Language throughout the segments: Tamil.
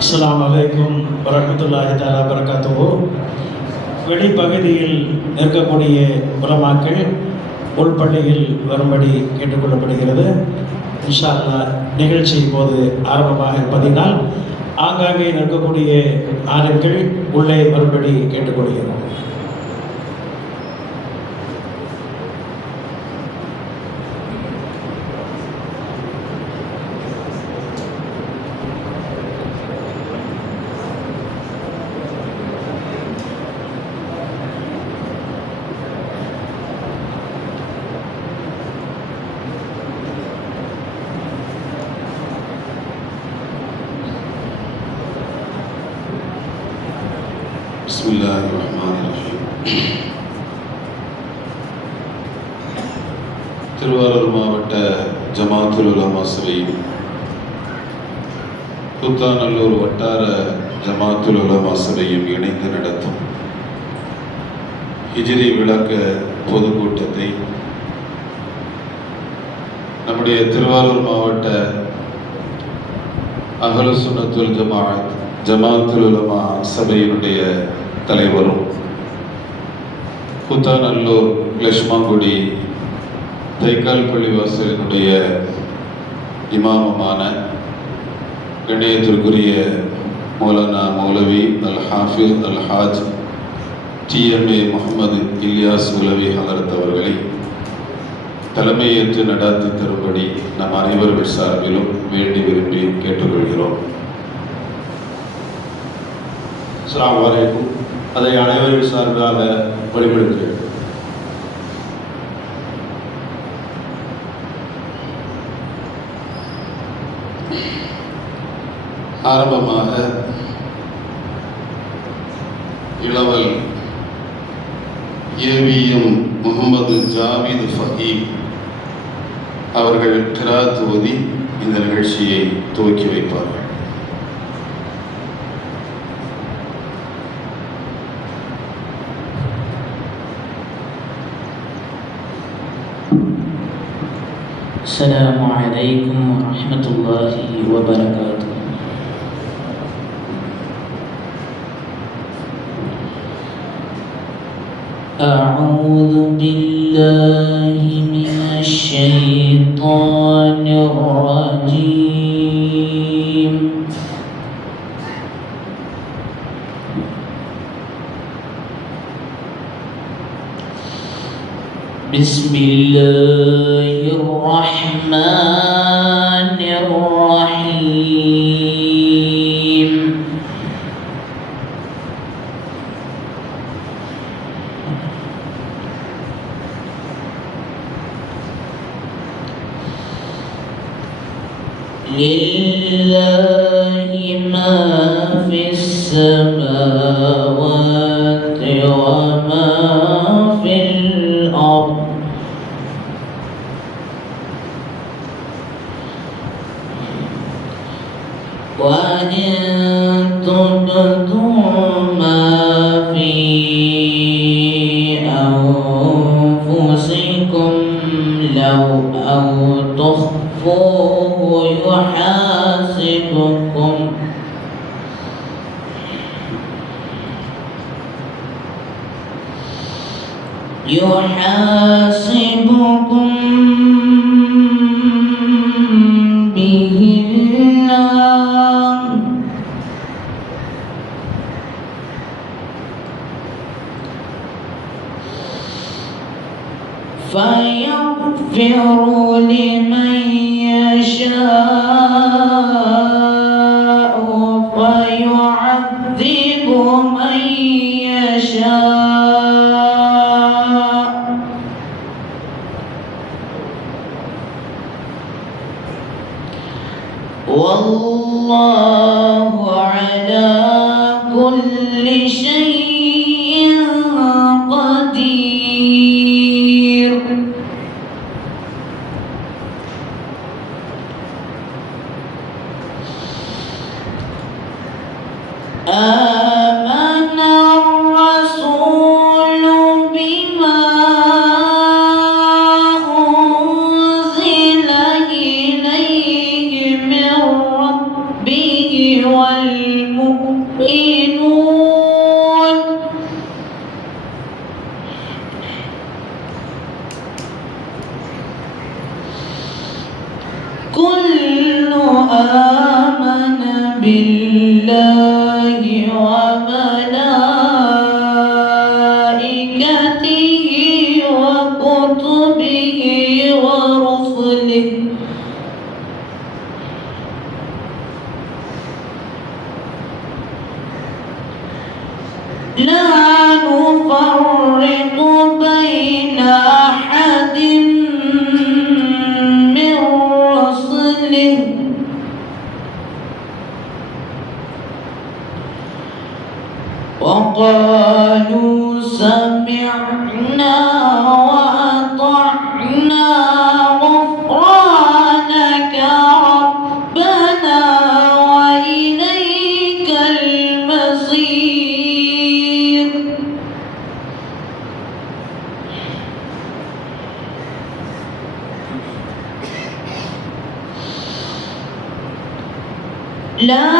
அஸ்ஸலாமு அலைக்கும் வரஹ்மத்துல்லாஹி தஆலா பரகாத்துஹு. வெளிப்பகுதியில் நிற்கக்கூடிய உலமாக்கள் உள்பள்ளியில் வரும்படி கேட்டுக்கொள்ளப்படுகிறது. இன்ஷா அல்லாஹ் நிகழ்ச்சி இப்போது ஆரம்பமாக இருப்பதினால் ஆங்காங்கே நிற்கக்கூடிய ஆளுங்கள் உள்ளே வரும்படி கேட்டுக்கொள்கிறோம். பிஸ்மில்லாஹிர் ரஹ்மானிர் ரஹீம். திருவாரூர் மாவட்ட ஜமாத்துல் உலமா சபையும் புத்தாநல்லூர் வட்டார ஜமாத்துல் உலமா சபையும் இணைந்து நடத்தும் ஹிஜ்ரி விளக்க பொதுக்கூட்டத்தை நம்முடைய திருவாரூர் மாவட்ட அஹ்லுஸ் சுன்னத்துல் ஜமாத்துல் உலமா சபையினுடைய தலைவரும் புத்தாநல்லூர் லட்சுமாங்குடி தைக்கால் பள்ளிவாசலினுடைய இமாமமான கண்ணியத்திற்குரிய மௌலானா மௌலவி அல் ஹாஃபிஸ் அல் ஹாஜ் TMA முகமது இல்யாஸ் உலவி ஹலரத் அவர்களை தலைமையேற்று நடாத்தி தரும்படி நம் அனைவர்கள் சார்பிலும் வேண்டி விரும்பி கேட்டுக்கொள்கிறோம். அஸ்ஸலாமு அலைக்கும். அதை அனைவரின் சார்பாக வழிபடுகிறேன். ஆரம்பமாக இளவல் ஏவிஎம் முகமது ஜாவித் ஃபஹீம் அவர்கள் கிராத் ஓதி இந்த நிகழ்ச்சியை துவக்கி வைப்பார்கள். السلام عليكم ورحمة الله وبركاته. أعوذ بالله من الشيطان الرجيم. بسم الله الرحمن الرحيم. لله ما في السماوات وما في الأرض. وإن تبدوا ما في أنفسكم أو تخفوه يحاسبكم به الله فيغفر لمن يشاء ويعذب من يشاء والله على كل شيء قدير. آمن الرسول بما أنزل إليه من ربه والمؤمنون كل آمن بالله وملائكته وكتبه ورسله لا نفرق بين أحد من رسله وقالوا سمعنا وأطعنا غفرانك ربنا وإليك المصير لا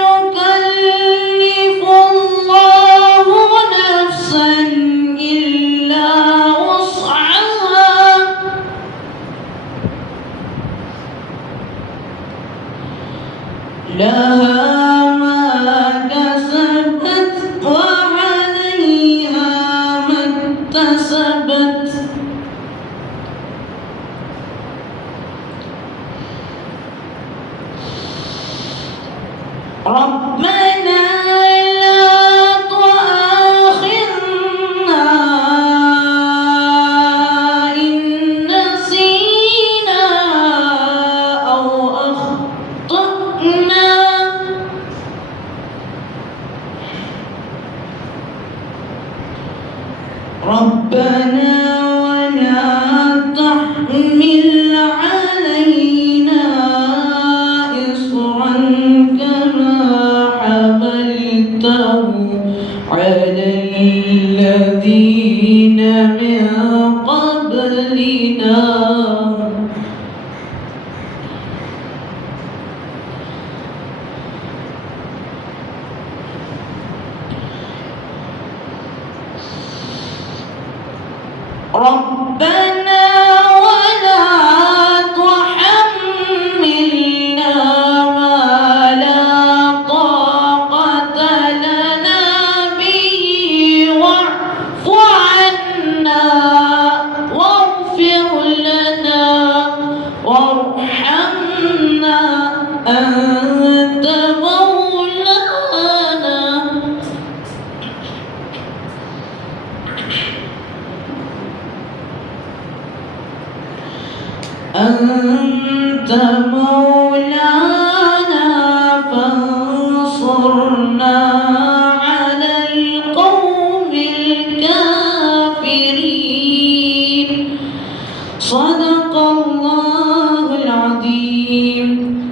يكلف الله نفسا إلا وسعها لها ما كسبت وعليها ما اكتسبت ربنا لا تؤاخذنا إن نسينا أو أخطأنا ربنا ولا تحمل علينا إصرا كما حملته على الذين من قبلنا ربنا ولا تحملنا ما لا طاقة لنا به واعف عنا واغفر لنا وارحمنا أنت مولانا أنت مولانا فانصرنا على القوم الكافرين صدق الله العظيم.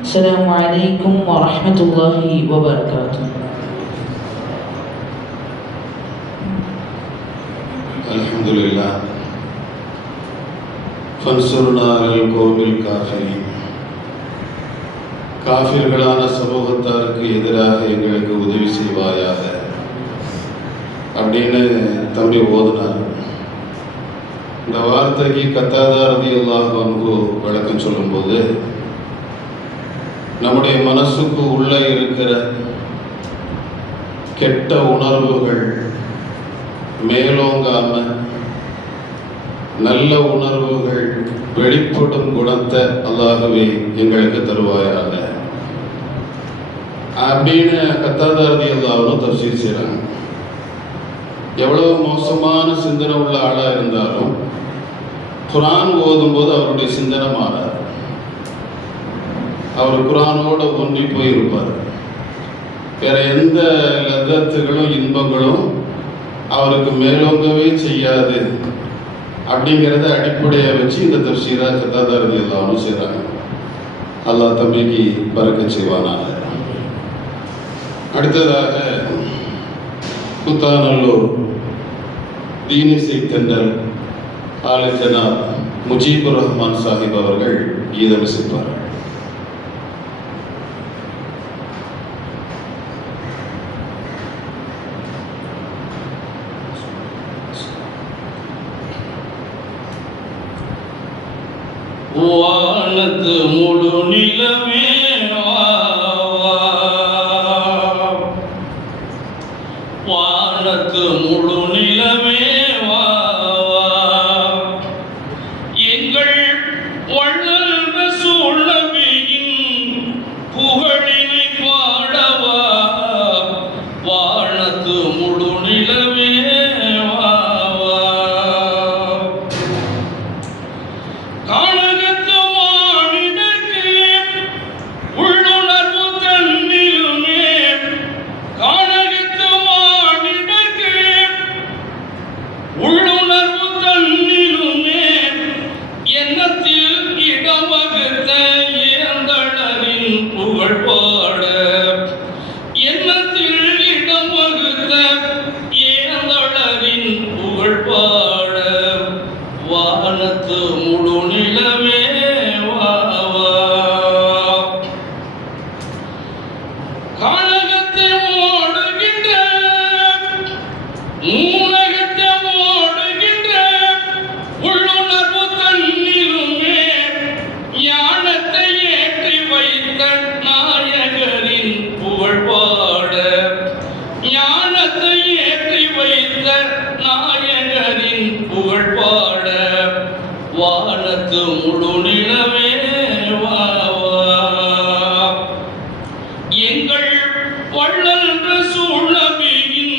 السلام عليكم ورحمة الله وبركاته. الحمد لله. ஃபன்சுர்னா அலல் கௌமில் காஃபிரீன். காஃபிர்களான சமூகத்தாருக்கு எதிராக எங்களுக்கு உதவி செய்வாயாக அப்படின்னு தம்பி ஓதுனார். இந்த வார்த்தைக்கு கத்தாதா ரலியல்லாஹு அன்ஹு விளக்கம் சொல்லும்போது நம்முடைய மனசுக்கு உள்ளே இருக்கிற கெட்ட உணர்வுகள் மேலோங்காம நல்ல உணர்வுகள் வெளிப்படும் குணத்தை அல்லாஹ்வே எங்களுக்கு தருவாயாக அப்படின்னு கத்தாதா ரலியல்லாஹு தஃசீர் செய்கிறாங்க. எவ்வளவு மோசமான சிந்தனை உள்ள ஆளாக இருந்தாலும் குர்ஆன் ஓதும்போது அவருடைய சிந்தனை மாறாது. அவர் குர்ஆனோடு ஒன்றி போயிருப்பார். வேற எந்த லத்தத்துகளும் இன்பங்களும் அவருக்கு மேலோங்கவே செய்யாது அப்படிங்கிறத அடிப்படையாக வச்சு இந்த தஃசீரா கத்தாதா ரலியல்லாஹு செய்கிறாங்க. அல்லாஹ் தம்பிக்கு பரக்கத் செய்வானாக. அடுத்ததாக குத்தாநல்லூர் தீனிசை தென்றல் ஆலோசனா முஜீபுர் ரஹ்மான் சாஹிப் அவர்கள் கீதம் இசைப்பார். வானத்து முழு நிலமே வா வா. வானத்து முழு நிலமே வா வா. எங்கள் வள்ளல் ரசூல் நபியின் புகழினை பாடவா. வானத்து முழு நிலவே வா வா. கானகத்து மானிடர்க்கு உள்ளுணர்வு தன்னிலுமே. கானகத்து மானிடர்க்கு உள்ளுணர்வு தன்னிலுமே. எண்ணத்தில் இடம் வகுத்த ஏந்தளரின் புகழ் பாட. எண்ணத்தில் இடம் வகுத்த ஏந்தளரின் புகழ் பாட. வானத்து முழு நிலவே வா வா. கானகத்தை ஓடுகின்ற மூலகத்தை ஓடுகின்ற உள்ளுணர்வு தன்னிலுமே. ஞானத்தை ஏற்றி வைத்த நாயகரின் புகழ் பாட. ஞானத்தை ஏற்றி வைத்த நாயகரின் புகழ் பாட. வானத்து முழு நிலவே வா வா. எங்கள் வள்ளல் ரசூல் நபியின்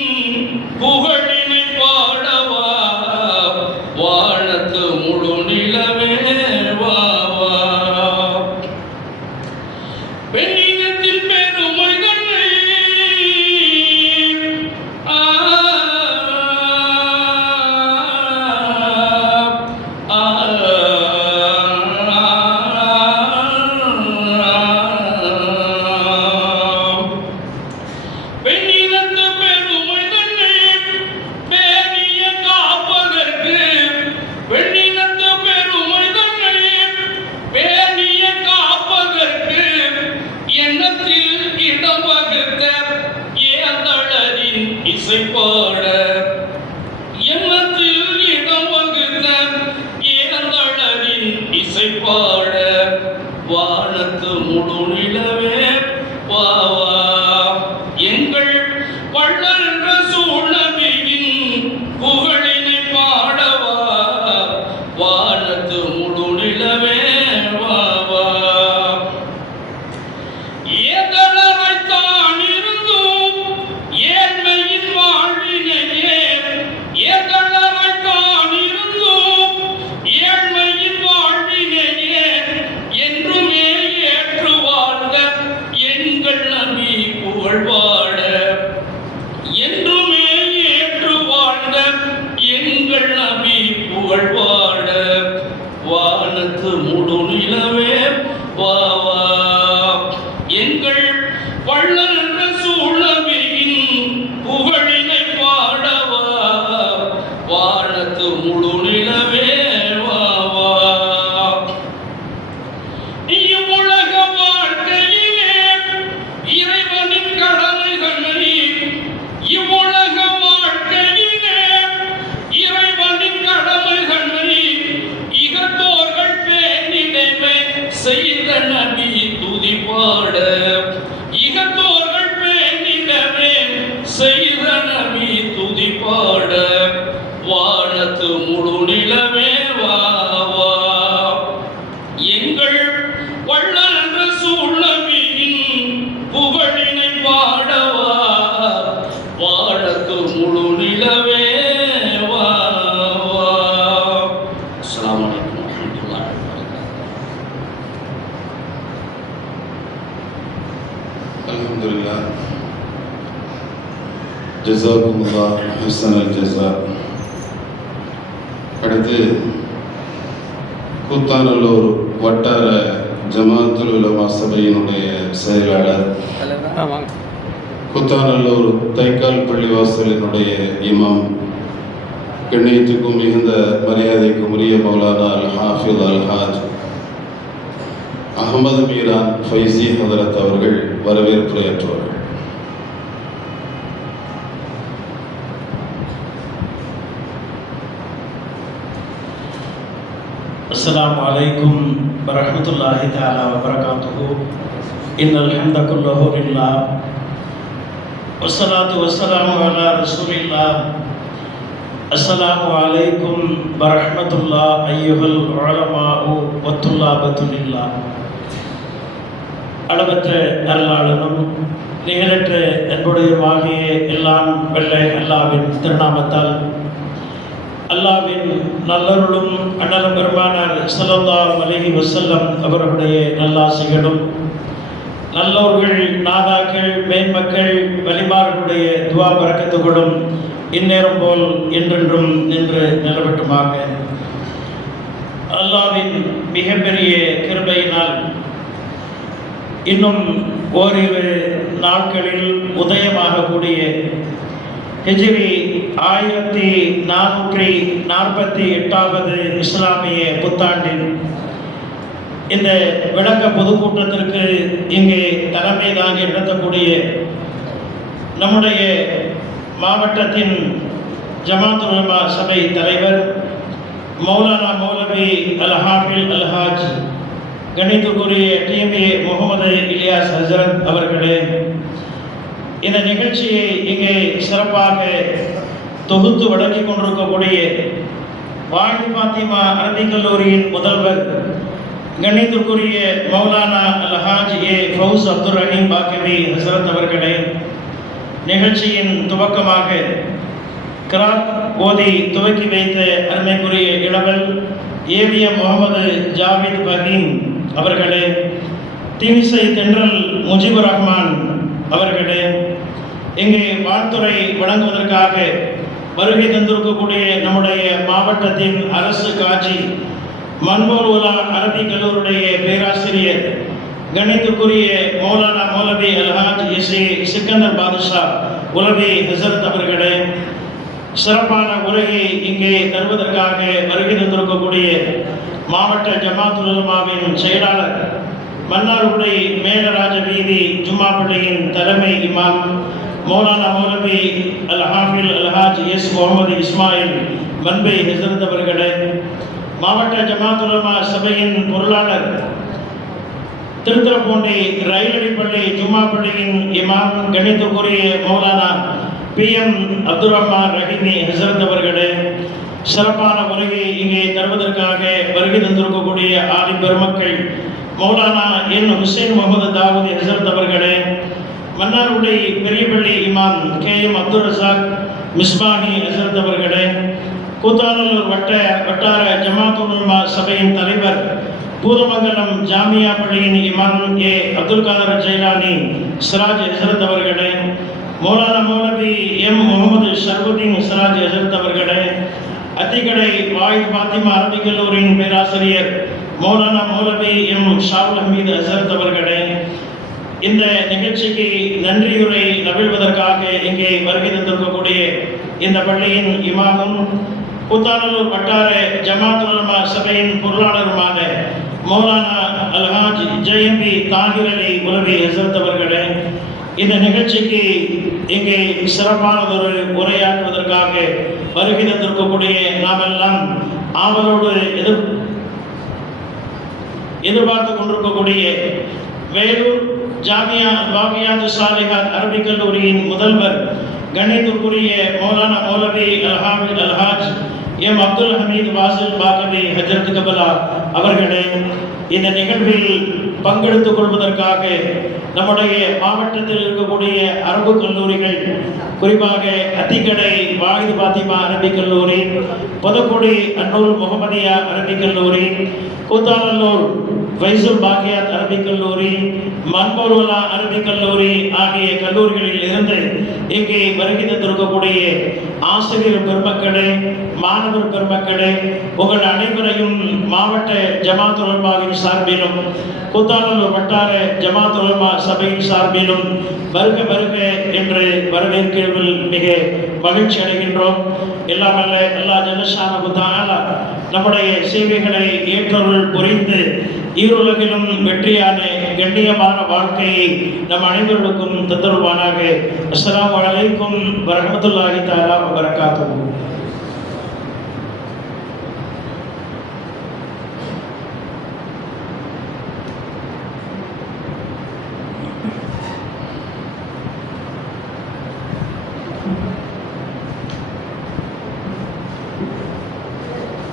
புகழினை பாடவா. வானத்து முழு நிலவே வா வா. பெண்ணினத்தின் பெருமை தன்னை பெண்ணினத்து பெருமை தன்னை பேணிய காப்பதற்கு. பெண்ணினத்து பெருமை தன்னை பேணிய காப்பதற்கு. எண்ணத்தில் இடம் வகுத்த ஏந்தளரின் இசைப்பாட. எண்ணத்தில் இடம் வகுத்த ஏந்தளரின் இசைப்பாட. வானத்து முழு நிலவே வா வா. எங்கள் வள்ளல் ரசூல் நபியின் புகழினை பாடவா. வானத்து முழு நிலவே வா வா. ஏதளரைத்தான் இருந்தும் ஏழ்மையின் வாழ்வினையே. ஏதளரைத்தான் இருந்தும் ஏழ்மையின் வாழ்வினையே. என்றுமே ஏற்று வாழ்ந்த எங்கள் நபி புகழ் பாட. என்றுமே ஏற்று வாழ்ந்த எங்கள் நபி புகழ் பாட. வானத்து முழு நிலவே வா வா. எங்கள் வள்ளல் ரசூல் நபியின் புகழினை பாடவா. வானத்து முழு நிலவே வா வா. இவ்வுலக வாழ்க்கையிலே இறைவனின் கடமைகளை. இவ்வுலக வாழ்க்கையிலே இறைவனின் கடமைகளை இகத்தோர்கள் பேணிடவே செய்த நபி துதி பாட. இகத்தோர்கள் பேணிடவே செய்த நபி துதி பாட. வானத்து முழு நிலவே வா வா. எங்கள் வள்ளல் ரசூல் நபியின் புகழினை பாடவா. வானத்து முழு நிலவே வா வா. அஸ்ஸலாமு அலைக்கும் வரஹ்மத்துல்லாஹி வபரகாத்துஹு. அல்ஹம்துலில்லாஹ். ஜஸாக்குமுல்லாஹ் ஹஸனல் ஜஸா. அடுத்து கூத்தாநல்லூர் வட்டார ஜமாத்துல் உலமா சபையினுடைய செயலாளர், கூத்தாநல்லூர் தைக்கால் பள்ளிவாசலினுடைய இமாம், கண்ணியத்துக்கும் மிகுந்த மரியாதைக்கும் உரிய மௌலானா அல் ஹாஃபிஸ் அல் ஹாஜ் அகமது மீரான் ஃபைசி ஹதரத் அவர்கள் வரவேற்புரையாற்றுவார்கள். அஸ்ஸலாமு அலைக்கும் ورحمة الله تعالى وبركاته إن الحمد كله لله والصلاة والسلام على رسول الله السلام عليكم ورحمة الله أيها العلماء والطلاب لله அளவற்ற அருளாளனும் நிகழற்ற அன்புடையமாகிய எல்லாம் வெள்ளை அல்லாவின் திருநாமத்தால் அல்லாவின் நல்லருளும் அண்ணலும் பெருமானார் ஸல்லல்லாஹு அலைஹி வஸல்லம் அவர்களுடைய நல்லாசிகளும் நல்லோர்கள் நாதாக்கள் மேன்மக்கள் வலிமார்களுடைய துவா பரக்கத்துகளும் இந்நேரம் போல் என்றென்றும் நின்று நிலவட்டுமாக. அல்லாவின் மிகப்பெரிய கிருபையினால் இன்னும் ஓரிரு நாட்களில் உதயமாகக்கூடிய ஹிஜ்ரி 1448வது இஸ்லாமிய புத்தாண்டின் இந்த விளக்க பொதுக்கூட்டத்திற்கு இங்கே தலைமை தாங்கி நடத்தக்கூடிய நம்முடைய மாவட்டத்தின் ஜமாத் உலமா சபை தலைவர் மௌலானா மௌலவி அல்-ஹாஃபில் அல்-ஹாஜ் கணித்துக்குரிய டிஎம்ஏ முகமது இலியாஸ் ஹசரத் அவர்களே, இந்த நிகழ்ச்சியை இங்கே சிறப்பாக தொகுத்து வழங்கி கொண்டிருக்கக்கூடிய வாஹி ஃபாத்திமா அரபிக் கல்லூரியின் முதல்வர் கணித்துக்குரிய மௌலானா அல்-ஹாஜ் ஏ ஃபவுஸ் அப்துல் ரஹீம் பாக்கிவி ஹசரத் அவர்களே, நிகழ்ச்சியின் துவக்கமாக கிராத் ஓதி துவக்கி வைத்த அருமைக்குரிய இளவல் ஏவிஎம் முகமது ஜாவித் பஹீம் அவர்களே, தீனிசை தென்றல் முஜிபுர் ரஹ்மான் அவர்களே, இங்கே வாழ்த்துறை வழங்குவதற்காக வருகை தந்திருக்கக்கூடிய நம்முடைய மாவட்டத்தின் அரசு காட்சி மன்மோர் உலா அரபிக் கல்லூரியுடைய பேராசிரியர் கணித்துக்குரிய மௌலானா மௌலவி அல்-ஹாஜ் எஸ் ஏ சிக்கந்தர் பாதுஷா உலவி ஹசரத் அவர்களே, சிறப்பான உரையை இங்கே தருவதற்காக வருகை தந்திருக்கக்கூடிய மாவட்ட ஜமாத் உலமாவின் செயலாளர் மன்னார்குடி மேலராஜ வீதி ஜும்மா பள்ளியின் தலைமை இமாம் மௌலானா மௌலவி அல்-ஹாஃபில் அல்-ஹாஜ் எஸ் முகமது இஸ்மாயில் மன்பை ஹசரத் அவர்களே, மாவட்ட ஜமாத் உலமா சபையின் பொருளாளர் திருத்துறைப்பூண்டி ரயிலடிப்பள்ளி ஜும்மா பள்ளியின் இமாம் கணித்துக்குரிய மௌலானா PM அப்துல் ரஹ்மான் ரஹீமி ஹசரத் அவர்களே, சிறப்பான உரையை இங்கே தருவதற்காக வருகை தந்திருக்கக்கூடிய ஆலிம் பெருமக்கள் மௌலானா என் ஹுசைன் முகமது தாவூதி ஹசரத் அவர்களே, மன்னார்குடி பெரியபள்ளி இமாம் KM அப்துல் ரசாக் மிஸ்பாஹி ஹசரத் அவர்களே, கூத்தாநல்லூர் வட்டார ஜமாத் உலமா சபையின் தலைவர் பூதமங்கலம் ஜாமியா பள்ளியின் இமாம் ஏ அப்துல் காதர் ஜைலானி சிராஜ் ஹசரத் அவர்களே, மௌலானா மௌலவி M முகமது ஷர்புதீன் சிராஜ் ஹசரத் அவர்களே, அத்திக்கடை வாஹி ஃபாத்திமா அரபிக் கல்லூரியின் பேராசிரியர் மௌலானா மௌலவி M ஷாவுல் ஹமீது ஹசரத் அவர்களே, இந்த நிகழ்ச்சிக்கு நன்றியுரை நவிழ்வதற்காக இங்கே வருகை தந்திருக்கக்கூடிய இந்த பள்ளியின் இமாமும் கூத்தாநல்லூர் வட்டார ஜமாத் உலமா சபையின் பொருளாளருமான மௌலானா அல்-ஹாஜ் JMB தாஹிர் அலி உலவி ஹசரத் அவர்களே, இந்த நிகழ்ச்சிக்கு இங்கே சிறப்பானதொரு உரையாற்றுவதற்காக வருகை தந்திருக்கக்கூடிய நாமெல்லாம் ஆவலோடு எதிர்பார்த்து கொண்டிருக்கக்கூடிய வேலூர் ஜாமியா பாகியாத்து சாலிஹாத் அரபிக் கல்லூரியின் முதல்வர் கணித்துக்குரிய மௌலானா மௌலவி அல்-ஹாஃபில் அல்-ஹாஜ் M அப்துல் ஹமீத் வாசில் பாக்கவி ஹஜரத் கபலா அவர்களே, இந்த நிகழ்வில் பங்கெடுத்துக் கொள்வதற்காக நம்முடைய மாவட்டத்தில் இருக்கக்கூடிய அரபு கல்லூரிகள், குறிப்பாக அத்திக்கடை வாஹி ஃபாத்திமா அரபிக் கல்லூரி, பொதக்குடி அன்னூர் முகமதியா அரபிக் கல்லூரி, கூத்தாநல்லூர் ஃபைசுல் பாக்கியாத் அரபிக் கல்லூரி, மன்மோர் உலா அரபிக் கல்லூரி ஆகிய கல்லூரிகளில் இருந்து இங்கே வருகை தந்திருக்கக்கூடிய ஆசிரியர் பெருமக்களே, மாணவர் பெருமக்களே, உங்கள் அனைவரையும் மாவட்ட ஜமாத் உலமாவின் சார்பிலும் கூத்தாநல்லூர் வட்டார ஜமாத் உலமா சபையின் சார்பிலும் வருக வருக என்று வரவேற்கிறதில் மிக மகிழ்ச்சி அடைகின்றோம். எல்லாம் அல்ல அல்லாஹ் ஜல்லஷானஹு தஆலா நம்முடைய சேவைகளை ஏற்றருள் புரிந்து ஈருலகிலும் வெற்றியான கண்ணியமான வாழ்க்கையை நம் அனைவருக்கும் தந்தருள்வானாக. அஸ்ஸலாமு அலைக்கும் வரஹ்மத்துல்லாஹி தஆலா வ பரகாத்துஹு.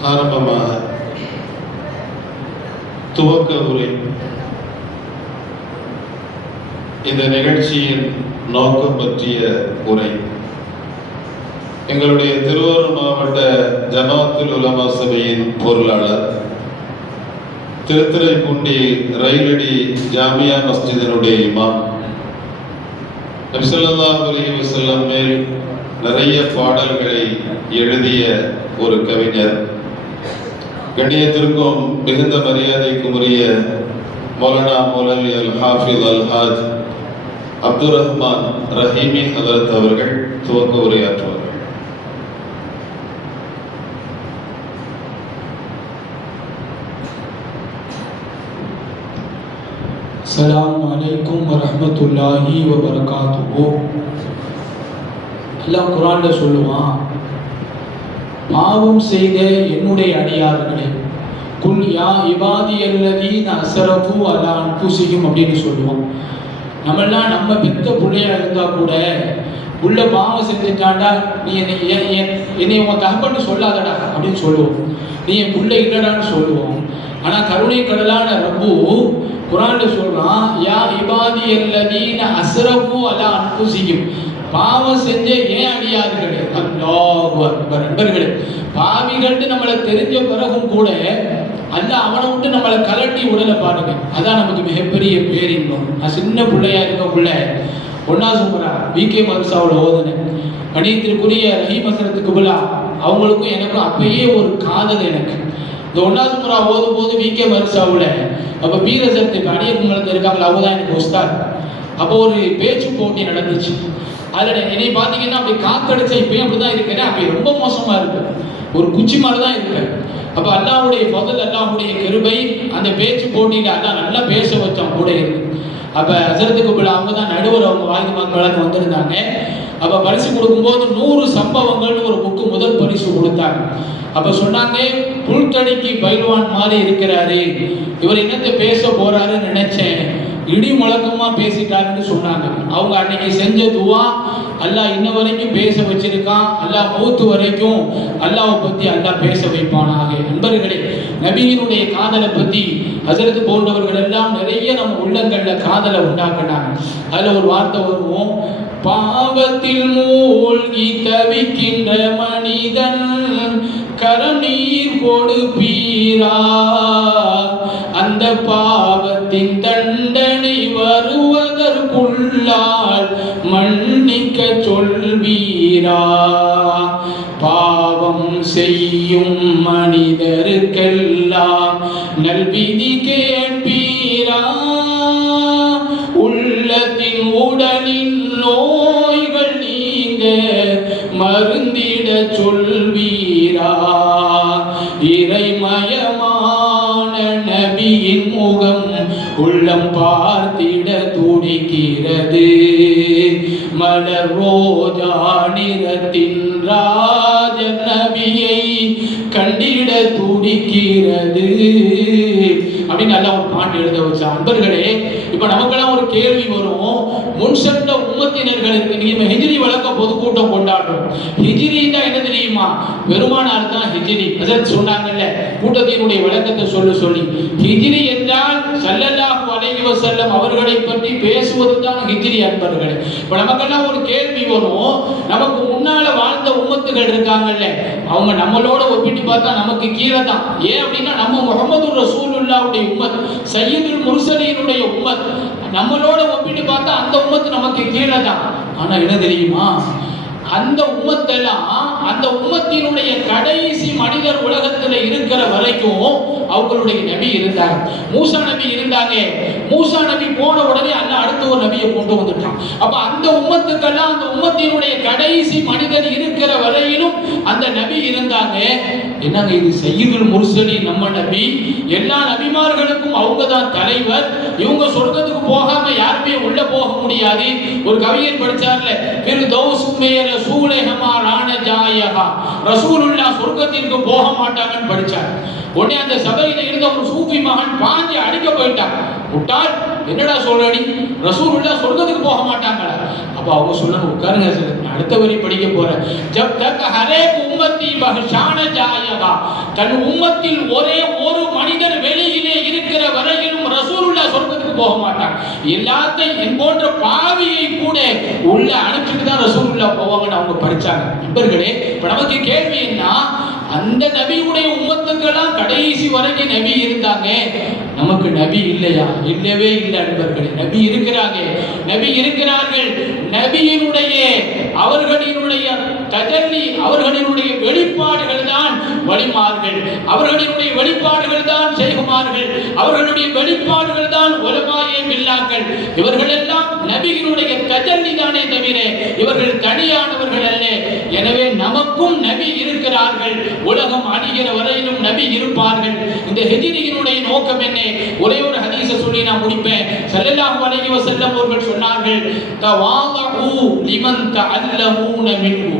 ஆரம்பமாக துவக்க உரை. இந்த நிகழ்ச்சியின் நோக்கம் பற்றிய உரை எங்களுடைய திருவாரூர் மாவட்ட ஜமாத்துல் உலமா சபையின் பொருளாளர், திருத்துறைப்பூண்டி ரயிலடி ஜாமியா மஸ்ஜிதினுடைய இமாம், நபி ஸல்லல்லாஹு அலைஹி வஸல்லம் மேல் நிறைய பாடல்களை எழுதிய ஒரு கவிஞர், கண்ணியத்திற்கும் மிகுந்த மரியாதைக்கும் உரிய மௌலானா மௌலவி அல் ஹாஃபிஸ் அல் ஹாஜ் அப்துர் ரஹ்மான் ரஹீமி ஹதரத் அவர்கள் துவக்க உரையாற்றுவார்கள். அஸ்ஸலாமு அலைக்கும் வரஹ்மத்துல்லாஹி வபரகாத்துஹு. அல்லாஹ் குர்ஆன்ல சொல்லுவான், பாவம் செய்த என்னுடைய அடியார்களே, குல் யா இபாதியல்லதீன அஸ்ரஃபு அலா அன்ஃபுஸிஹிம் அப்படின்னு சொல்லுவான். நம்மெல்லாம் நம்ம பெத்த பிள்ளையா இருந்தா கூட உள்ள பாவம் செஞ்சுட்டாண்டா, நீ என்னை உன் தகப்பன்னு சொல்லாதடா அப்படின்னு சொல்லுவோம். நீ என் பிள்ளை இல்லடான்னு சொல்லுவோம். ஆனா கருணை கடலான ரப்பு குர்ஆன்ல சொல்றான், யா இபாதியல்லதீன அஸ்ரஃபு அலா அன்ஃபுஸிஹிம், பாவம் செஞ்ச ஏன் அடியார்களே. அல்லாஹு அக்பர். நண்பர்களே, பாவிகள்னு நம்மளை தெரிஞ்ச பிறகும் கூட அல்லாஹ் அவனை விட்டு நம்மளை கலட்டி உடலை பாருங்க. அதான் நமக்கு மிகப்பெரிய பேரின்பம். நான் சின்ன பிள்ளையா இருக்கக்குள்ள ஒன்னா சுமரா விகே மதுசாவில் ஓதுனேன். கணியத்திற்குரிய ரஹீம் ஹசரத்துக்கு பிலா அவங்களுக்கும் எனக்கும் அப்பயே ஒரு காதல். எனக்கு இந்த ஒன்னாவது முறை ஓதும் போது விகே மதுசாவில் அப்போ பீரசத்துக்கு அடியக்கும்பலத்தில் இருக்காங்களா, அவங்க தான் எனக்கு உஸ்தாத். அப்போ ஒரு பேச்சு போட்டி நடந்துச்சு. அதில் என்னை பார்த்தீங்கன்னா அப்படி காக்கடிச்ச இப்பயும் அப்படி தான் இருக்கிறேன். அப்படி ரொம்ப மோசமாக இருக்கு, ஒரு குச்சி மாதிரி தான் இருக்கேன். அப்போ அல்லாஹ்வுடைய ஃபضல், அல்லாஹ்வுடைய கிருபை, அந்த பேச்சு போட்டியில் அல்லாஹ் நல்லா பேச வச்சான் கூட இருக்கு. அப்போ ஹசரத்துக்கு பிள்ளை அவங்க தான் நடுவர், அவங்க வாய்ந்த மக்களுக்கு வந்திருந்தாங்க. அப்போ பரிசு கொடுக்கும்போது 100 சம்பவங்கள்னு ஒரு புக்கு முதல் பரிசு கொடுத்தாங்க. அப்போ சொன்னாங்க, புல்தடிக்கு பைல்வான் மாதிரி இருக்கிறாரு, இவர் என்னத்தை பேச போறாருன்னு நினைச்சேன், இடி முழக்கமா பேசிட்டாருன்னு சொன்னாங்க. அவங்க அன்னைக்கு செஞ்ச துவா அல்லாஹ் இன்ன வரைக்கும் பேச வச்சிருக்கான். அல்லாஹ் மௌத்து வரைக்கும் அல்லாஹ்வை பத்தி அல்லாஹ் பேச வைப்பானாக. நண்பர்களே, நபியினுடைய காதலை பத்தி ஹசரத் போன்றவர்கள் எல்லாம் நிறைய நம்ம உள்ளங்கள்ல காதலை உண்டாக்குனாங்க. அதுல ஒரு வார்த்தை வருவோம், பாவத்தில் மூழ்கி தவிக்கின்ற மனிதன் கரநீர் கொடுப்பீரா, அந்த பாவத்தின் தண்டனை வருவதற்குள்ளால் மன்னிக்க சொல்வீரா, பாவம் செய்யும் மனிதருக்கெல்லாம் நல்விதி கேட்பீரா, உள்ளத்தின் உடலின் நோய்கள் நீங்க மருந்திட சொல்வீரா, இறைமயமான நபியின் முகம் உள்ளம் பார்த்திட துடிக்கிறது, மலர் ரோஜா நிறத்தின் ராஜ நபியை கண்டிட துடிக்கிறது அப்படின்னு நல்லா ஒரு பாட்டு எழுத வச்சா. அன்பர்களே, இப்ப நமக்கெல்லாம் ஒரு கேள்வி வரும், முன் சென்ற உம்மத்தினர்களுக்கு நீங்க ஹிஜ்ரி வழக்க பொதுக்கூட்டம் கொண்டாடுறோம். ஹிஜ்ரின்னா என்ன தெரியுமா? பெருமானார் தான் ஹிஜ்ரி. ஹஜ்ரத் சொன்னாங்கல்ல, கூட்டத்தினுடைய விளக்கத்தை சொல்லி ஹிஜ்ரி என்றால் ஸல்லல்லாஹு அலைஹி வஸல்லம் அவர்களை பற்றி பேசுவது தான் ஹிஜ்ரி. அன்பர்களே, இப்ப நமக்கெல்லாம் ஒரு கேள்வி வரும், நமக்கு முன்னால வாழ்ந்த உம்மத்துகள் இருக்காங்கல்ல, அவங்க நம்மளோட ஒப்பிட்டு பார்த்தா நமக்கு கீழே தான். ஏன் அப்படின்னா நம்ம முஹம்மது ரசூலுல்லாஹ்வுடைய உம்மத், சய்யிதுல் முர்சலீனுடைய உம்மத், நம்மளோட ஒப்பிட்டு பார்த்தா அந்த உம்மத்து நமக்கு கீழே தான். ஆனா என்ன தெரியுமா, அந்த உம்மத்தெல்லாம், அந்த உம்மத்தினுடைய கடைசி மனிதர் உலகத்துல இருக்கிற வரைக்கும் அவங்களுடைய நபி இருந்தாங்க. மூசா நபி இருந்தாங்க. மூசா நபி போன உடனே அல்லாஹ் அடுத்த ஒரு நபியை கொண்டு வந்துட்டான். அப்ப அந்த உம்மத்துக்கெல்லாம், அந்த உம்மத்தினுடைய கடைசி மனிதர் இருக்கிற வரையிலும் அந்த நபி இருந்தாங்க. என்னங்க இது, சய்யிதுல் முர்சலீன் நம்ம நபி, எல்லா நபிமார்களுக்கும் அவங்க தான் தலைவர். இவங்க சொர்க்கத்துக்கு போகாம யாருமே உள்ள போக முடியாது. ஒரு கவிஞர் படிச்சார்ல, ஃபிர்தௌஸ் மேர ரசூலஹமா ரான ஜாயஹா, ரசூலுல்லாஹ் சொர்க்கத்திற்கு போக மாட்டாங்கன்னு படிச்சார். உடனே அந்த சபையில இருந்த ஒரு சூஃபி மகன் பாஞ்சி அடிக்க போயிட்டான். முட்டாள், என்னடா சொல்ற நீ? ரசூலுல்லாஹ் சொர்க்கத்துக்கு போக மாட்டாங்களா? அப்ப அவங்க சொன்னாங்க, உட்காருங்க சார், நான் அடுத்த வரி படிக்க போறேன். ஜப் தக் ஹரேக் உம்மத்தி பஹ்ஷான ஜாயகா, தன் உம்மத்தில் ஒரே ஒரு மனிதர் வெளியிலே இருக்கிற வரையிலும் ரசூலுல்லாஹ் சொர்க்கத்துக்கு போக மாட்டாங்க. எல்லாத்தையும் என் போன்ற பாவியை கூட உள்ள அனுப்பிட்டு தான் ரசூலுல்லாஹ் போவாங்கன்னு அவங்க படிச்சாங்க. நண்பர்களே, இப்ப நமக்கு கேள்வி என்ன, அந்த நபியுடைய உம்மத்துக்கெல்லாம் கடைசி வரைக்கும் நபி இருந்தாங்க, நமக்கு நபி இல்லையா? இல்லவே இல்லை நண்பர்களே. நபி இருக்கிறாங்க, நபி இருக்கிறார்கள். நபியினுடைய அவர்களினுடைய தஜல்லி, அவர்களினுடைய வெளிப்பாடுகள் தான் வழிமார்கள், அவர்களினுடைய வெளிப்பாடுகள் தான் செய்குமார்கள், அவர்களுடைய வெளிப்பாடுகள் தான் உலமாயே பில்லாக்கள். இவர்கள் எல்லாம் நபியினுடைய தஜல்லி தானே தவிர இவர்கள் தனியானவர்கள் அல்ல. எனவே நமக்கும் நபி இருக்கிறார்கள், உலகம் அழிகிற வரையிலும் நபி இருப்பார்கள். இந்த ஹிஜ்ரியினுடைய நோக்கம் என்ன? ஒரே ஒரு ஹதீஸை சொல்லி நான் முடிப்பேன். ஸல்லல்லாஹு அலைஹி வஸல்லம் அவர்கள் சொன்னார்கள், தவாது லிமன் தஅல்லமூன மின்ஹு.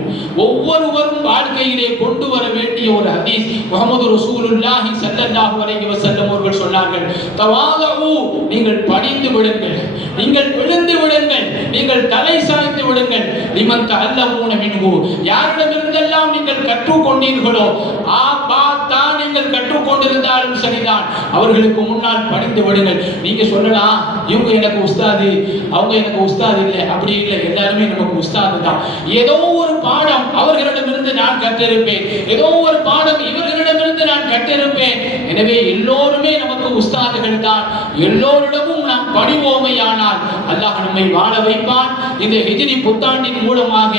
ஒவ்வொருவரும் வாழ்க்கையிலே கொண்டு வர வேண்டிய ஒரு ஹதீஸ். முஹம்மது ரசூலுல்லாஹி ஸல்லல்லாஹு அலைஹி வஸல்லம் அவர்கள் சொன்னார்கள், தவாது, நீங்கள் பணிந்து விடுங்கள், நீங்கள் விழுந்து விடுங்கள், நீங்கள் தலை சாய்த்து விடுங்கள். லிமன் தஅல்லமூன மின்ஹு, யாரிடமிருந்தெல்லாம் நீங்கள் கற்றுக்கொண்டீர்களோ, தான் நீங்கள் கற்றுக்கொண்டிருந்தாலும் சரிதான், அவர்களுக்கு முன்னால் பணிந்து விடுங்கள். நீங்க சொல்லலாம், இவங்க எனக்கு உஸ்தாது, அவங்க எனக்கு உஸ்தாது இல்லை. அப்படி இல்லை, எல்லாருமே நமக்கு உஸ்தாது தான். ஏதோ ஒரு பாடம் அவர்களிடமிருந்து நான் கற்றிருப்பேன், ஏதோ ஒரு பாடம் இவர்களிடமிருந்து நான் கற்றிருப்பேன். எனவே எல்லோருமே நமக்கு உஸ்தாதுகள் தான். எல்லோரிடமும் நாம் பணிவோமையானால் அல்லாஹ் நம்மை வாழ வைப்பான். இந்த ஹிஜ்ரி புத்தாண்டின் மூலமாக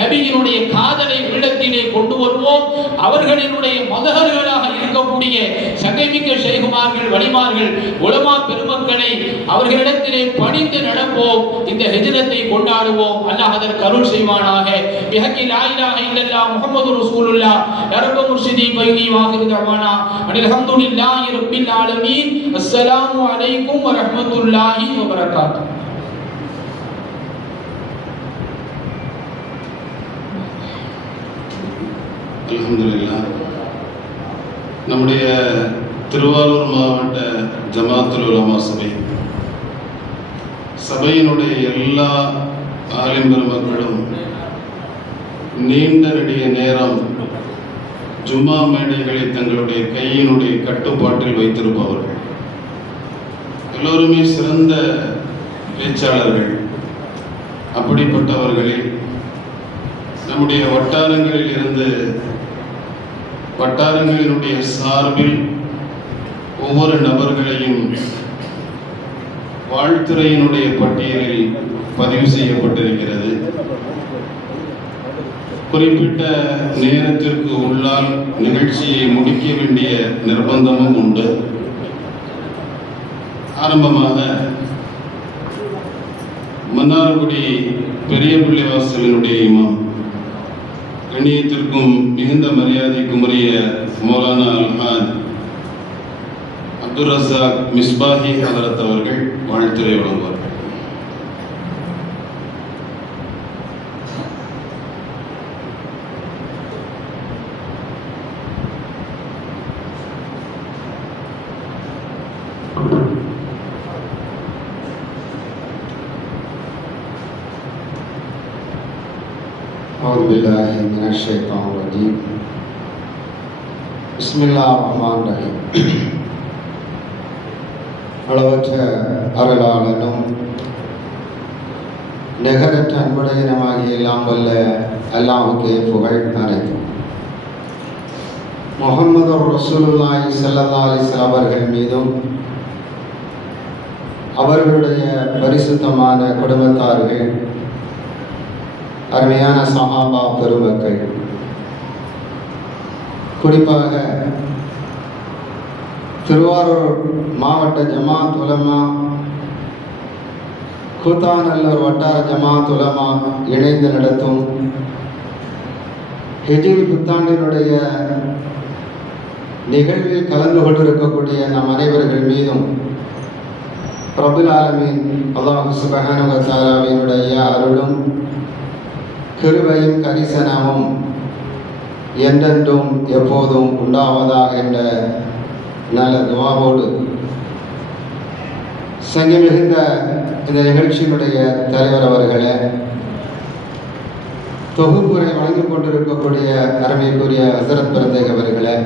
நபியினுடைய காதலை உள்ளத்திலே கொண்டு வருவோம். அவர்களினுடைய மதகர்களாக இருக்கக்கூடிய சகைமிக்க ஷைகுமார்கள், வலிமார்கள், உலமா பெருமக்களை அவர்களிடத்திலே பணிந்து நடப்போம். இந்த ஹிஜ்ரத்தை கொண்டாடுவோம். அல்லாஹ் அதற்கு அருள் செய்வானாக. பிஹக்கி லா இலாஹ இல்லல்லாஹ் முஹம்மது ரசூலுல்லாஹ் யரப முர்ஷிதி பைனி வாஹிரு தவானா அல்ஹம்துலில்லாஹி ரப்பில் ஆலமீன். அஸ்ஸலாமு அலைக்கும் வ ரஹ்மத்துல்லாஹி வ பரகாத்துஹு. அல்ஹம்துலில்லாஹ். நம்முடைய திருவாரூர் மாவட்ட ஜமாத்துல் உலமா சபையினுடைய எல்லா ஆலிம் பெருமக்களும் நீண்ட நெடிய நேரம் ஜும்மா மேடைகளை தங்களுடைய கையினுடைய கட்டுப்பாட்டில் வைத்திருப்பவர்கள். எல்லோருமே சிறந்த பேச்சாளர்கள். அப்படிப்பட்டவர்களில் நம்முடைய வட்டாரங்களில் இருந்து வட்டாரங்களினுடைய சார்பில் ஒவ்வொரு நபர்களையும் வாழ்த்துறையினுடைய பட்டியலில் பதிவு செய்யப்பட்டிருக்கிறது. குறிப்பிட்ட நேரத்திற்கு உள்ளால் நிகழ்ச்சியை முடிக்க வேண்டிய நிர்பந்தமும் உண்டு. ஆரம்பமாக மன்னார்குடி பெரிய பள்ளிவாசலினுடைய இமாம், கண்ணியத்திற்கும் மிகுந்த மரியாதைக்கும் உரிய மௌலானா அல்ஹாஜ் அப்துல் ரஸாக் மிஸ்பாஹி ஹதரத் அவர்கள் வாழ்த்துரை வழங்குவார்கள். أعوذ بالله من الشيطان الرجيم بسم الله الرحمن الرحيم. அளவற்ற அருளாளனும் நிகரற்ற அன்புடையனமாகிய எல்லாம் வல்ல அல்லாஹ்வுக்கே புகழ் அனைத்தும். முஹம்மது ரசூலுல்லாஹி ஸல்லல்லாஹு அலைஹி வஸல்லம் அவர்கள் மீதும் அவர்களுடைய பரிசுத்தமான குடும்பத்தார்கள், அருமையான சஹாபா பெருமக்கள், குறிப்பாக திருவாரூர் மாவட்ட ஜமாத் உலமா, கூத்தாநல்லூர் வட்டார ஜமாத் உலமா இணைந்து நடத்தும் ஹிஜ்ரி புத்தாண்டினுடைய நிகழ்வில் கலந்து கொண்டிருக்கக்கூடிய நம் அனைவர்கள் மீதும் ரப்புல் ஆலமீன் அல்லாஹ் சுப்ஹானஹு வ தஆலாவினுடைய அருளும் கிருபையும் கரிசனமும் என்றென்றும் எப்போதும் உண்டாவதாக என்ற நல்ல துவாவோடு சங்கி மிகுந்த இந்த நிகழ்ச்சியினுடைய தலைவர் அவர்களே, தொகுப்புரை வழங்கிக் கொண்டிருக்கக்கூடிய அருமைக்குரிய ஹசரத் பிறந்தேக் அவர்களே,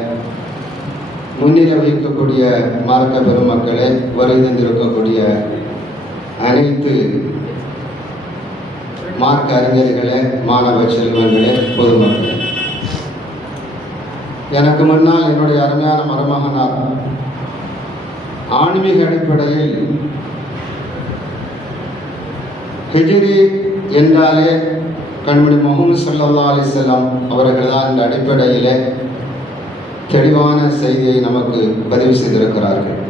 முன்னிலை வைக்கக்கூடிய மார்க்க பெருமக்களே, வருகை தந்திருக்கக்கூடிய அனைத்து மார்க்க அறிஞர்களே, மாணவ செல்வங்களே, பொதுமக்களே, எனக்கு முன்னால் என்னுடைய அருமையான மருமகனார் ஆன்மீக அடிப்படையில் ஹிஜ்ரி என்றாலே கண்மணி முஹம்மது ஸல்லல்லாஹு அலைஹி வஸல்லம் அவர்கள் தான் இந்த அடிப்படையிலே தெளிவான செய்தியை நமக்கு பதிவு செய்திருக்கிறார்கள்.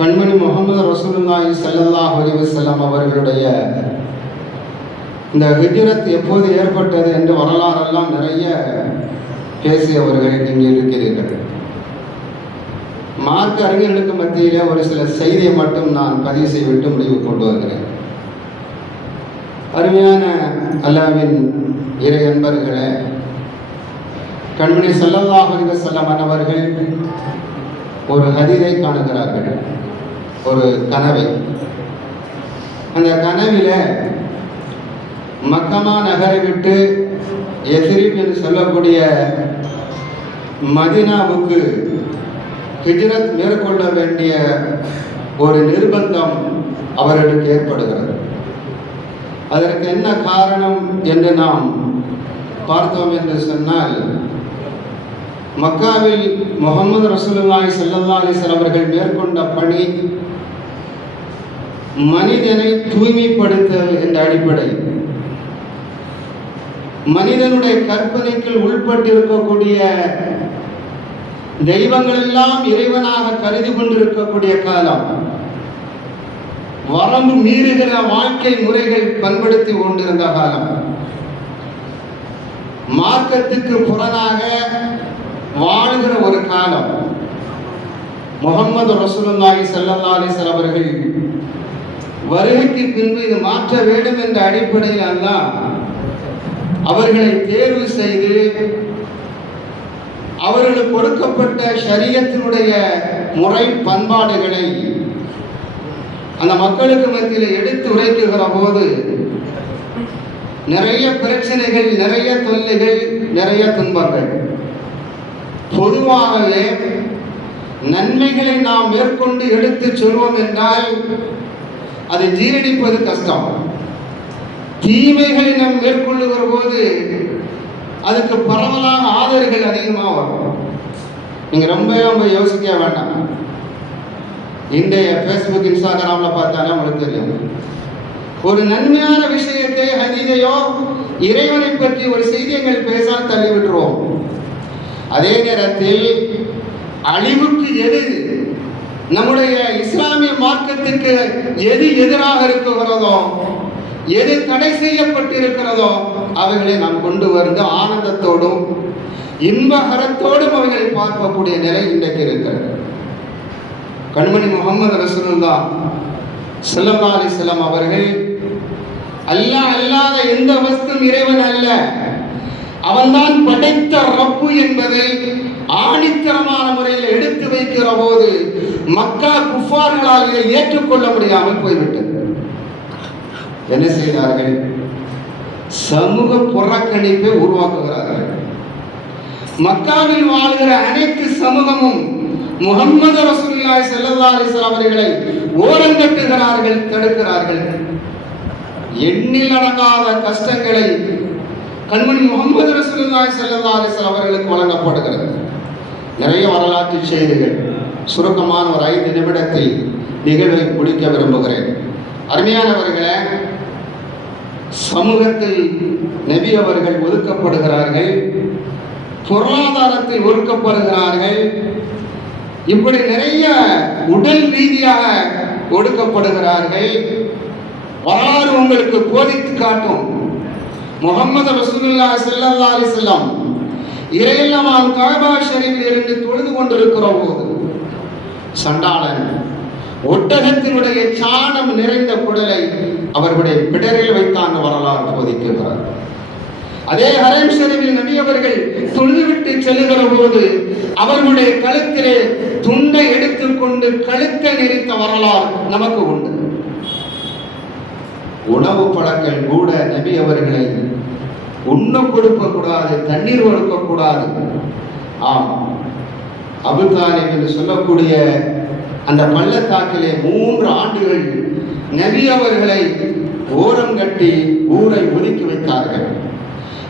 கண்மணி முஹம்மது ரசூலுல்லாஹி ஸல்லல்லாஹு அலைஹி வஸல்லம் அவர்களுடைய இந்த ஹிஜ்ரத் எப்போது ஏற்பட்டது என்று வரலாறெல்லாம் நிறைய பேசியவர்கள் இங்கே இருக்கிறீர்கள். மார்க்க அறிஞர்களுக்கு மத்தியிலே ஒரு சில செய்தியை மட்டும் நான் பதிவு செய்துவிட்டு முடிவு கொண்டு வருகிறேன். அருமையான அல்லாஹ்வின் இறை அன்பர்களே, கண்மணி ஸல்லல்லாஹு அலைஹி வஸல்லம் அவர்கள் ஒரு ஹதீஸை காணுகிறார்கள், ஒரு கனவை. அந்த கனவில மக்கமா நகரை விட்டு எத்ரிப் என்று சொல்லக்கூடிய மதீனாவுக்கு ஹிஜ்ரத் மேற்கொள்ள வேண்டிய ஒரு நிர்பந்தம் அவர்களுக்கு ஏற்படுகிறது. அதற்கு என்ன காரணம் என்று நாம் பார்த்தோம் என்று சொன்னால், மக்காவில் முஹம்மது ரசூலுல்லாஹி ஸல்லல்லாஹு அலைஹி வஸல்லம் அவர்கள் மேற்கொண்ட பணி மனிதனை தூய்மைப்படுத்தல் என்ற அடிப்படையில், மனிதனுடைய கற்பனைக்கு உள்பட்டு இருக்கக்கூடிய தெய்வங்கள் எல்லாம் இறைவனாக கருதி கொண்டிருக்கக்கூடிய காலம், வரம்பு மீறுகிற வாழ்க்கை முறைகள் பண்படுத்தி கொண்டிருந்த காலம், மார்க்கத்துக்கு புறனாக வாழ்கிற ஒரு காலம். முஹம்மது ரசூலுல்லாஹி ஸல்லல்லாஹு அலைஹி வஸல்லம் அவர்கள் வருகைக்கு பின்பு இது மாற்ற வேண்டும் என்ற அடிப்படையில் அல்லாஹ் அவர்களை தேர்வு செய்து அவர்களுக்கு கொடுக்கப்பட்ட ஷரியத்தினுடைய முறை பண்பாடுகளை அந்த மக்களுக்கு மத்தியில் எடுத்து உரைக்குகிற போது நிறைய பிரச்சனைகள், நிறைய தொல்லைகள், நிறைய துன்பங்கள். பொதுவாகவே நன்மைகளை நாம் மேற்கொண்டு எடுத்து சொல்வோம் என்றால் அதை ஜீரணிப்பது கஷ்டம். தீமைகளை நாம் மேற்கொள்ளுகிற போது அதுக்கு பரவலான ஆதரவுகள் அதிகமாக வரும். நீங்க ரொம்ப யோசிக்க வேண்டாம். இன்றைய ஃபேஸ்புக், இன்ஸ்டாகிராம்ல பார்த்தாலே உங்களுக்கு தெரியும். ஒரு நன்மையான விஷயத்தை, ஹதீஸையோ இறைவனை பற்றி ஒரு செய்தியங்கள் பேசால் தள்ளி விட்டுருவோம். அதே நேரத்தில் அழிவுக்கு எது, நம்முடைய இஸ்லாமிய மார்க்கத்துக்கு எது எதிராக இருக்குகிறதோ, எது தடை செய்யப்பட்டிருக்கிறதோ அவைகளை நாம் கொண்டு வந்து ஆனந்தத்தோடும் இன்பகரத்தோடும் அவைகளை பார்க்கக்கூடிய நிலை இன்றைக்கு இருக்கிறது. கண்மணி முஹம்மது ரசூலுல்லாஹ் ஸல்லல்லாஹு அலைஹி வஸல்லம் அவர்கள் அல்லாஹ் அல்லாத எந்த வஸ்துவும் இறைவன் அல்ல, அவன்தான் படைத்த ரப்பு என்பதை ஆணித்தரமான முறையில் எடுத்து வைக்கிற போது மக்கா குஃபார்களால் இதை ஏற்றுக்கொள்ள முடியாமல் போய்விட்டது. என்ன செய்தார்கள்? சமூக புறக்கணிப்பை உருவாக்குகிறார்கள். மக்காவில் வாழ்கிற அனைத்து சமூகமும் முஹம்மது ரசூலுல்லாஹி ஸல்லல்லாஹு அலைஹி வஸல்லம் அவர்களை ஓரங்கட்டுகிறார்கள், தடுக்கிறார்கள். எண்ணில் அடங்காத கஷ்டங்களை கண்மணி முஹம்மது ரசூலுல்லாஹி ஸல்லல்லாஹு அலைஹி வஸல்லம் அவர்களுக்கு வழங்கப்படுகிறது. நிறைய வரலாற்று செய்திகள், சுருக்கமான ஒரு 5 நிமிடத்தில் நிகழ்வை முடிக்க விரும்புகிறேன். அருமையானவர்களே, சமூகத்தில் நபி அவர்கள் ஒதுக்கப்படுகிறார்கள், பொருளாதாரத்தில் ஒதுக்கப்படுகிறார்கள், இப்படி நிறைய உடல் ரீதியாக ஒடுக்கப்படுகிறார்கள். வரலாறு உங்களுக்கு போதித்து காட்டும். முஹம்மது ரசூலுல்லாஹி ஸல்லல்லாஹு அலைஹி வஸல்லம் இறையில்லமாம் காபா ஷரீஃபில் இருந்து தொழுது கொண்டிருக்கிற போது சண்டாளன் ஒட்டகத்தினுடைய சாணம் நிறைந்த குடலை அவர்களுடைய பிடரில் வைத்தான் வரலாறு போதிக்கிறார். அதே ஹரம் ஷரீஃபில் நபி அவர்கள் தொழுதுவிட்டு செல்லுகிற போது அவர்களுடைய கழுத்திலே துண்டை எடுத்துக்கொண்டு கழுத்தை நெரித்த வரலாறு நமக்கு உண்டு. உணவு பழங்கள் கூட நபி அவர்களை உண்ண கொடுக்க கூடாது, தண்ணீர் கொடுக்க கூடாது. ஆம், அபு தாலிப் என்று சொல்லக்கூடிய அந்த பள்ளத்தாக்கிலே 3 ஆண்டுகள் நபி அவர்களை ஓரம் கட்டி ஊரை ஒதுக்கி வைத்தார்கள்.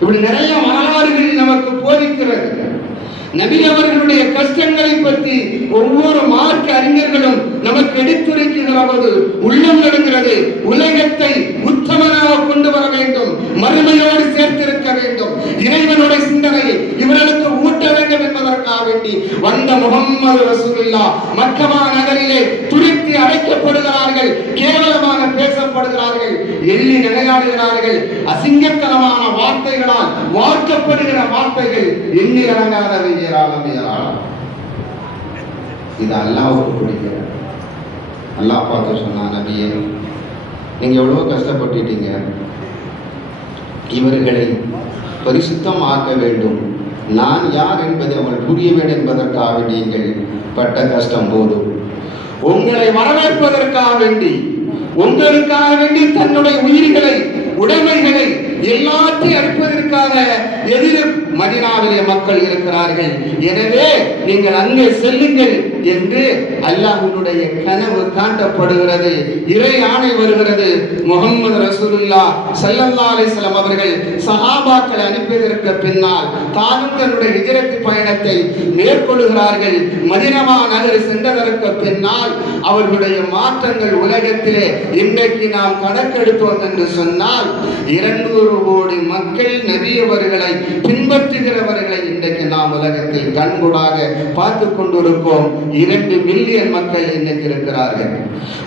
இப்படி நிறைய வரலாறுகள் நமக்கு போதிக்கிறது. நபி அவர்களுடைய கஷ்டங்களை பற்றி ஒவ்வொரு மார்க்க அறிஞர்களும் நமக்கு எடுத்துரைக்கிற போது உள்ளம் நடுங்கிறது. உலகத்தை உத்தமனாக கொண்டு வர வேண்டும், மறுமையோடு சேர்த்திருக்க வேண்டும், இறைவனுடைய சிந்தனையை இவர்களுக்கு ஊட்ட வேண்டும் என்பதற்காக வேண்டி வந்த முஹம்மது ரசூலுல்லாஹ் மக்கமா நகரிலே துரித்து அழைக்கப்படுகிறார்கள், கேவலமாக பேசப்படுகிறார்கள், எள்ளி நகையாடுகிறார்கள், அசிங்கத்தனமான வார்த்தைகளால் வார்க்கப்படுகிற வார்த்தைகள் எண்ணி அடங்காதவை ஏராளம் ஏராளம். இது அல்லாஹ்வுக்கு பிடிக்கல. அல்லாஹ் பார்த்து சொன்னா, நபியே நீங்க எவ்வளவு கஷ்டப்பட்டுட்டீங்க, இவர்களை பரிசுத்தம் ஆக்க வேண்டும், நான் யார் என்பதை அவள் புரிய வேண்டும் என்பதற்காக நீங்கள் பட்ட கஷ்டம் போதும். உங்களை வரவேற்பதற்காக வேண்டி, உங்களுக்காக வேண்டி தன்னுடைய உயிர்களை உடைமைகளை எல்லாத்தையும் அளிப்பதற்காக எதிர் மதீனாவிலே மக்கள் இருக்கிறார்கள். எனவே நீங்கள் அங்கே செல்லுங்கள் என்று அல்லாஹ்வுடைய கனவு காட்டப்படுகிறது. இறை ஆணை வருகிறது. முஹம்மது ரசூலுல்லாஹ் ஸல்லல்லாஹு அலைஹி வஸல்லம் அவர்கள் சஹாபாக்களை அனுப்பியதற்கு பின்னால் தானும் தன்னுடைய ஹிஜ்ரத் பயணத்தை மேற்கொள்கிறார்கள். மதீனா நகர் சென்றதற்கு பின்னால் அவர்களுடைய மாற்றங்கள் உலகத்திலே இன்றைக்கு நாம் கணக்கெடுத்தோம் என்று சொன்னால் 200 கோடி மக்கள் நபி அவர்களை பின்பற்றுகிறவர்களை இன்றைக்கு நாம் உலகத்தில் கண்கூடாக பார்த்து கொண்டிருக்கோம். 2 மில்லியன் மக்கள் இன்றைக்கு இருக்கிறார்கள்.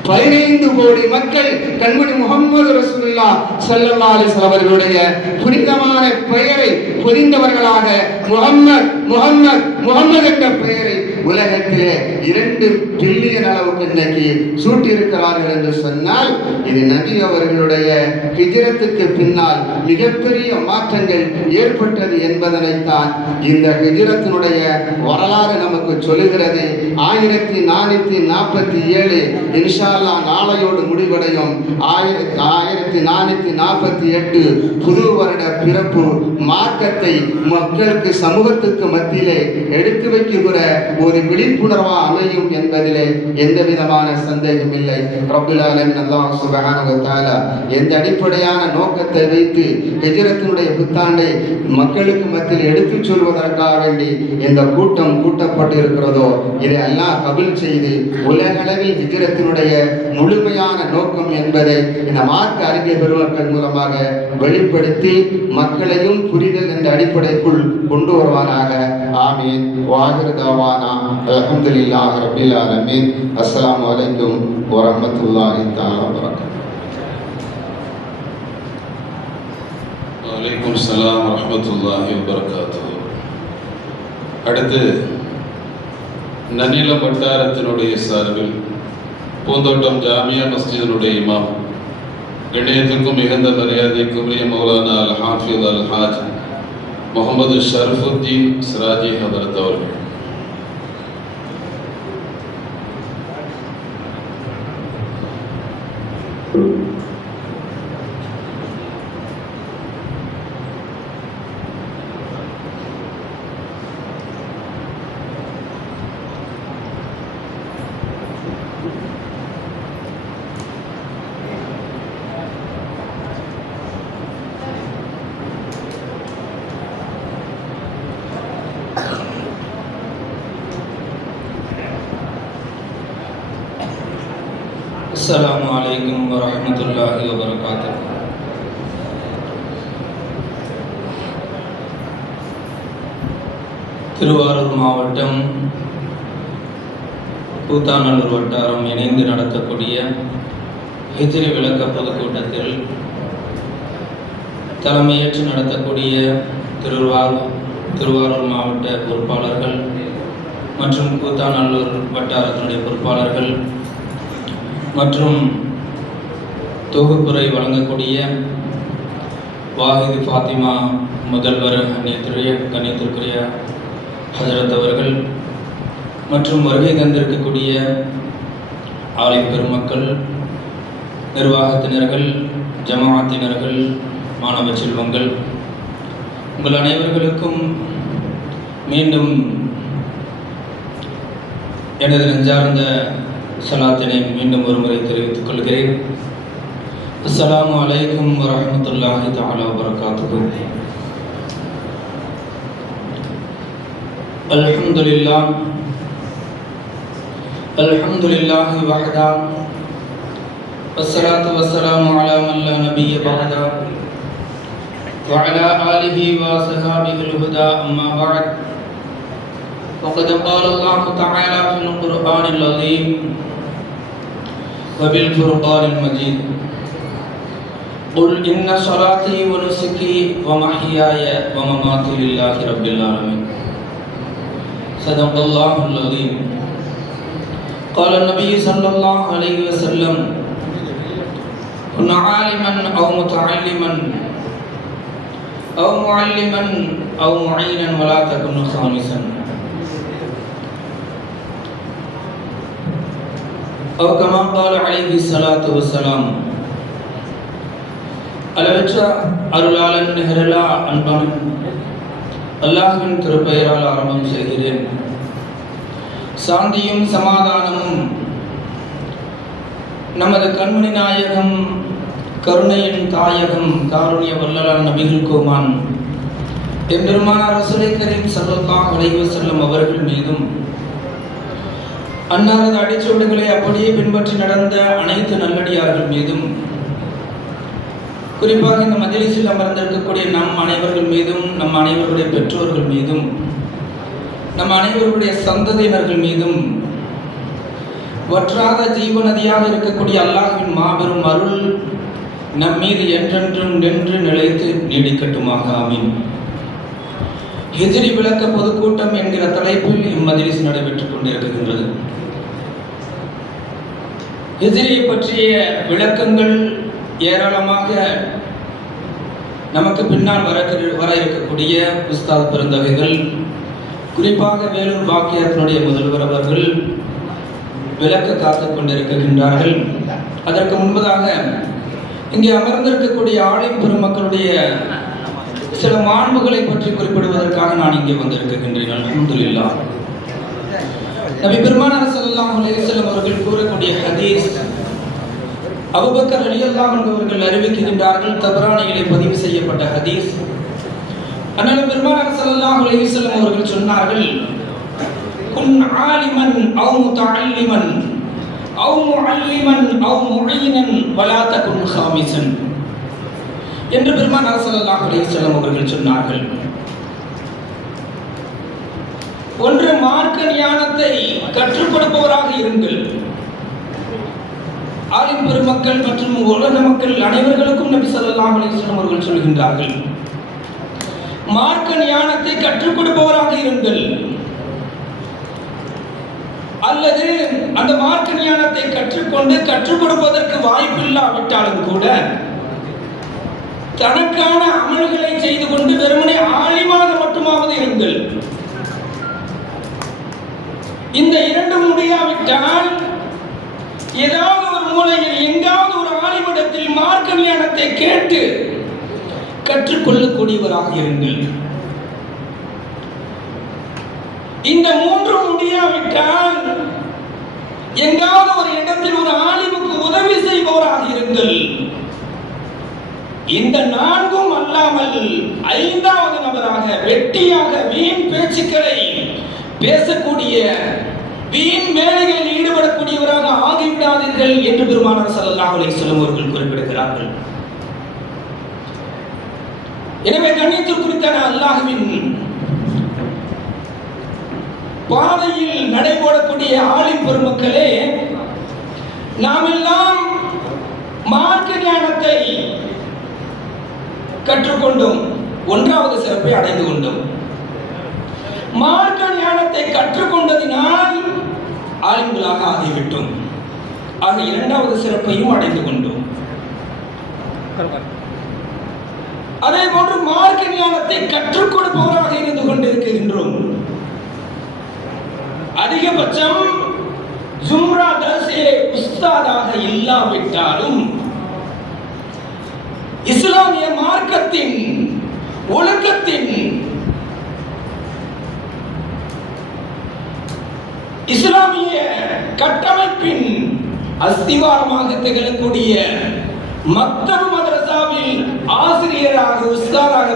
15 கோடி மக்கள் கண்மணி முஹம்மது ரசூலுல்லாஹ் ஸல்லல்லாஹு அலைஹி வஸல்லம் அவர்களுடைய புனிதமான பெயரை புரிந்தவர்களாக முஹம்மத் முஹம்மத் முஹம்மத் என்ற பெயரை உலகத்திலே 2 பில்லியன் அளவுக்கு இன்னைக்கு சூட்டி இருக்கிறார்கள் என்று சொன்னால் இது நபி அவர்களுடைய ஹிஜ்ரத்துக்கு பின்னால் மிகப்பெரிய மாற்றங்கள் ஏற்பட்டது என்பதனைத்தான் இந்த ஹிஜ்ரத்தினுடைய வரலாறு நமக்கு சொல்லுகிறது. 1447 இன்ஷா அல்லாஹ் நாளையோடு முடிவடையும். 1448 புது வருட பிறப்பு மார்க்கத்தை மக்களுக்கு சமூகத்துக்கு மத்தியிலே எடுத்து வைக்கிற ஒரு விழிப்புணர்வா அமையும் என்பதிலே எந்த விதமான சந்தேகம் இல்லை. ரப்புல் ஆலமீன் அல்லாஹ் சுப்ஹானஹு வ தஆலா எந்த அடிப்படையான நோக்கத்தை வைத்து ஹிஜ்ரத்தினுடைய புத்தாண்டை மக்களுக்கு மத்தியில் எடுத்துச் சொல்வதற்காக வேண்டி இந்த கூட்டம் கூட்டப்பட்டு இருக்கிறதோ இதை அல்லாஹ் கபூல் செய்து உலகளவில் ஹிஜ்ரத்தினுடைய முழுமையான நோக்கம் என்பதை இந்த மார்க்க அறிஞர் பெருமக்கள் மூலமாக வெளிப்படுத்தி மக்களையும் புரிதல் என்ற அடிப்படைக்குள் கொண்டு வருவானாக. ஆமீன். வாஹிரு தவானா அல்ஹம்துலில்லாஹி ரப்பில் ஆலமீன். அஸ்ஸலாமு அலைக்கும் வரஹ்மத்துல்லாஹி தஆலா வபரகாத்துஹு. வலைக்கும் ஸலாம் வரஹ்மத்துல்லாஹி வபரகாத்துஹு. அடுத்து நன்னிலம் வட்டாரத்தினுடைய சார்பில் பூந்தோட்டம் ஜாமியா மஸ்ஜிதினுடைய இமாம் கண்ணியத்திற்கும் மிகுந்த மரியாதைக்குரிய மௌலானா அல் ஹாஃபிஸ் அல் ஹாஜ் முகமது ஷரஃபுத்தீன் சிராஜி ஹதரத் அவர்கள். அஸ்ஸலாமு அலைக்கும் வரஹ்மத்துல்லாஹி வபரகாத்துஹு. திருவாரூர் மாவட்டம் கூத்தாநல்லூர் வட்டாரம் இணைந்து நடத்தக்கூடிய ஹிஜ்ரி விளக்க பொதுக்கூட்டத்தில் தலைமையேற்று நடத்தக்கூடிய திருவாரூர் மாவட்ட பொறுப்பாளர்கள் மற்றும் கூத்தாநல்லூர் வட்டாரத்தினுடைய பொறுப்பாளர்கள் மற்றும் தொகுப்புரை வழங்கக்கூடிய வாஹிது ஃபாத்திமா முதல்வர் கண்ணியத்திற்குரிய ஹஜரத் அவர்கள் மற்றும் வருகை தந்திருக்கக்கூடிய ஆலிம் பெருமக்கள், நிர்வாகத்தினர்கள், ஜமாஅத்தினர்கள், மாணவ செல்வங்கள், உங்கள் அனைவர்களுக்கும் மீண்டும் எனது நெஞ்சார்ந்த சலாத்தினை மீண்டும் ஒருமுறை தெரிவித்துக் கொள்கிறேன். அஸ்ஸலாமு அலைக்கும் வரஹ்மத்துல்லாஹி தஆலா வபரகாத்துஹு. அல்ஹம்துலில்லாஹி வஹ்தா வஸ்ஸலாத்து வஸ்ஸலாமு அலா மன் லா நபிய்ய பஅதா வ அலா ஆலிஹி வ ஸஹாபிஹில் ஹுதா அம்மா பஅத். وقد قال الله تعالى في القرآن العظيم وبالفرقان المجيد قل إن صلاتي ونسكي ومحياي ومماتي لله رب العالمين. صدق الله العظيم. قال النبي صلى الله عليه وسلم كن عالما أو متعلما أو معلما أو معينا ولا تكن خامسا. أو كما قال عليه الصلاة والسلام. அளவற்ற அருளாளன் நிகரலா அன்பான் அல்லாஹ்வின் திருப்பெயரால் ஆரம்பம் செய்கிறேன். சாந்தியும் சமாதானமும் நமது கண்மணி நாயகம், கருணையின் தாயகம், காருண்ய வல்லலான் நபிகள் கோமான் எம்பெருமானார் ரசூலை கரீம் ஸல்லல்லாஹு அலைஹி வஸல்லம் அவர்கள் மீதும், அன்னாரது அடிச்சுவடுகளை அப்படியே பின்பற்றி நடந்த அனைத்து நல்லடியார்கள் மீதும், குறிப்பாக இந்த மஜ்லிஸில் அமர்ந்திருக்கக்கூடிய நம் அனைவர்கள் மீதும், நம் அனைவருடைய பெற்றோர்கள் மீதும், நம் அனைவருடைய சந்ததியினர்கள் மீதும் வற்றாத ஜீவநதியாக இருக்கக்கூடிய அல்லாஹ்வின் மாபெரும் அருள் நம் மீது என்றென்றும் நின்று நிலைத்து நீடிக்கட்டுமாக. ஆமீன். ஹிஜ்ரி விளக்க பொதுக்கூட்டம் என்கிற தலைப்பில் இம்மஜ்லிஸ் நடைபெற்றுக் கொண்டிருக்கின்றது. ஹிஜ்ரியை பற்றிய விளக்கங்கள் ஏராளமாக நமக்கு பின்னால் வர இருக்கக்கூடிய உஸ்தாத் பெருந்தகைகள், குறிப்பாக வேலூர் பாக்கியத்தினுடைய முதல்வர் அவர்கள் விளக்க காத்துக் கொண்டிருக்கின்றார்கள். அதற்கு முன்பதாக இங்கே அமர்ந்திருக்கக்கூடிய ஆலிம் பெருமக்களுடைய சில மாண்புகளை பற்றி குறிப்பிடுவதற்காக நான் இங்கே வந்திருக்கின்றேன். அல்ஹம்துலில்லாஹ். நபி பெருமானார் ஸல்லல்லாஹு அலைஹி வஸல்லம் அவர்கள் கூறக்கூடிய ஹதீஸ், அபூபக்கர் ரலியல்லாஹு அன்ஹு அவர்கள் அறிவிக்கின்றார்கள், தபரானியிலே பதிவு செய்யப்பட்ட ஹதீஸ். அண்ணல் பெருமானார் ஸல்லல்லாஹு அலைஹி வஸல்லம் அவர்கள் சொன்னார்கள், குன் ஆலிமன் அவ் முதஅல்லிமன் அவ் முஅல்லிமன் அவ் முஈனன் வலா தகுன் ஹாமிசன் என்று பெருமானார் ஸல்லல்லாஹு அலைஹி வஸல்லம் அவர்கள் சொன்னார்கள். ஒன்று, மார்க்க ஞானத்தை கற்றுக் கொடுப்பவராக இருங்கள். ஆலிம் பெருமக்கள் மற்றும் உலக மக்கள் அனைவர்களுக்கும் நபி ஸல்லல்லாஹு அலைஹி வஸல்லம் அவர்கள் சொல்கின்றார்கள், மார்க்க ஞானத்தை கற்றுக் கொடுப்பவராக இருங்கள். அல்லது அந்த மார்க்க ஞானத்தை கற்றுக்கொண்டு கற்றுக் கொடுப்பதற்கு வாய்ப்பில்லாவிட்டாலும் கூட தனக்கான அமல்களை செய்து கொண்டு வெறுமனே ஆலிமாக மட்டுமாவது இருங்கள். இந்த இரண்டும் முடியாவிட்டால் ஏதாவது ஒரு மூலையில் எங்காவது ஒரு ஆலிமிடத்தில் மார்க்க ஞானத்தை கேட்டு கற்றுக்கொள்ளக்கூடியவராக இருங்கள். இந்த மூன்றும் முடியாவிட்டால் எங்காவது ஒரு இடத்தில் ஒரு ஆலிமுக்கு உதவி செய்பவராக இருங்கள். இந்த நான்கும் அல்லாமல் ஐந்தாவது நபராக வெட்டியாக வீண் பேச்சுக்களை பேசக்கூடிய, வீண் வேலைகளில் ஈடுபடக்கூடியவராக ஆகிவிடாதீர்கள் என்று பெருமானார் ஸல்லல்லாஹு அலைஹி வஸல்லம் அவர்கள் குறிப்பிடுகிறார்கள். எனவே கண்ணியத்திற்குரித்தான அல்லாஹ்வின் பாதையில் நடைபோடக்கூடிய ஆலிம் பெருமக்களே, நாம் எல்லாம் மார்க்க ஞானத்தை கற்றுக்கொண்டோம், ஒன்றாவது சிறப்பை அடைந்து கொண்டோம். மார்க்க ஞானத்தை கற்றுக்கொண்டதினால் ஆலிம்களாக ஆகிவிட்டோம். ஆக இரண்டாவது சிறப்பையும் அடைந்து கொண்டோம். அதே போன்று மார்க்க ஞானத்தை கற்றுக் கொடுப்பவராக இருந்து கொண்டிருக்கின்றோம். அதிகபட்சம் ஜும்ரா தர்ஸிலே உஸ்தாதாக இல்லாவிட்டாலும் இஸ்லாமிய மார்க்கத்தின் ஒழுக்கத்தின் இஸ்லாமிய கட்டமைப்பின் அஸ்திவாரமாக திகழக்கூடிய மக்தப் மதரசாவில் ஆசிரியராக உஸ்தாதாக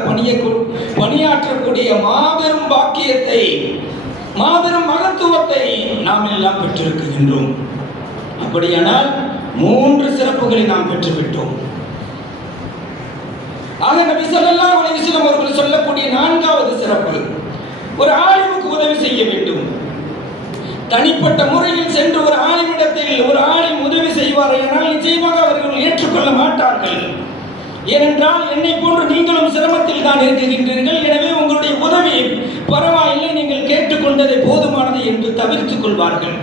பணியாற்றக்கூடிய மாபெரும் பாக்கியத்தை, மாபெரும் மகத்துவத்தை நாம் எல்லாம் பெற்றிருக்கின்றோம். அப்படியானால் 3 சிறப்புகளை நாம் பெற்றுவிட்டோம். ஆக நபி ஸல்லல்லாஹு அலைஹி வஸல்லம் அவர்கள் சொல்லக்கூடிய 4வது சிறப்பு, ஒரு ஆலிமுக்கு உதவி செய்ய வேண்டும். தனிப்பட்ட முறையில் சென்று ஒரு ஆலிமிடத்தில் ஒரு ஆலிம் உதவி செய்வார் என்றால் நிச்சயமாக அவர்கள் ஏற்றுக்கொள்ள மாட்டார்கள். ஏனென்றால் என்னை போன்று நீங்களும் சிரமத்தில் தான் இருக்கின்றீர்கள், எனவே உங்களுடைய உதவி பரவாயில்லை, நீங்கள் கேட்டுக்கொண்டதை போதுமானது என்று தவிர்த்துக் கொள்வார்கள்.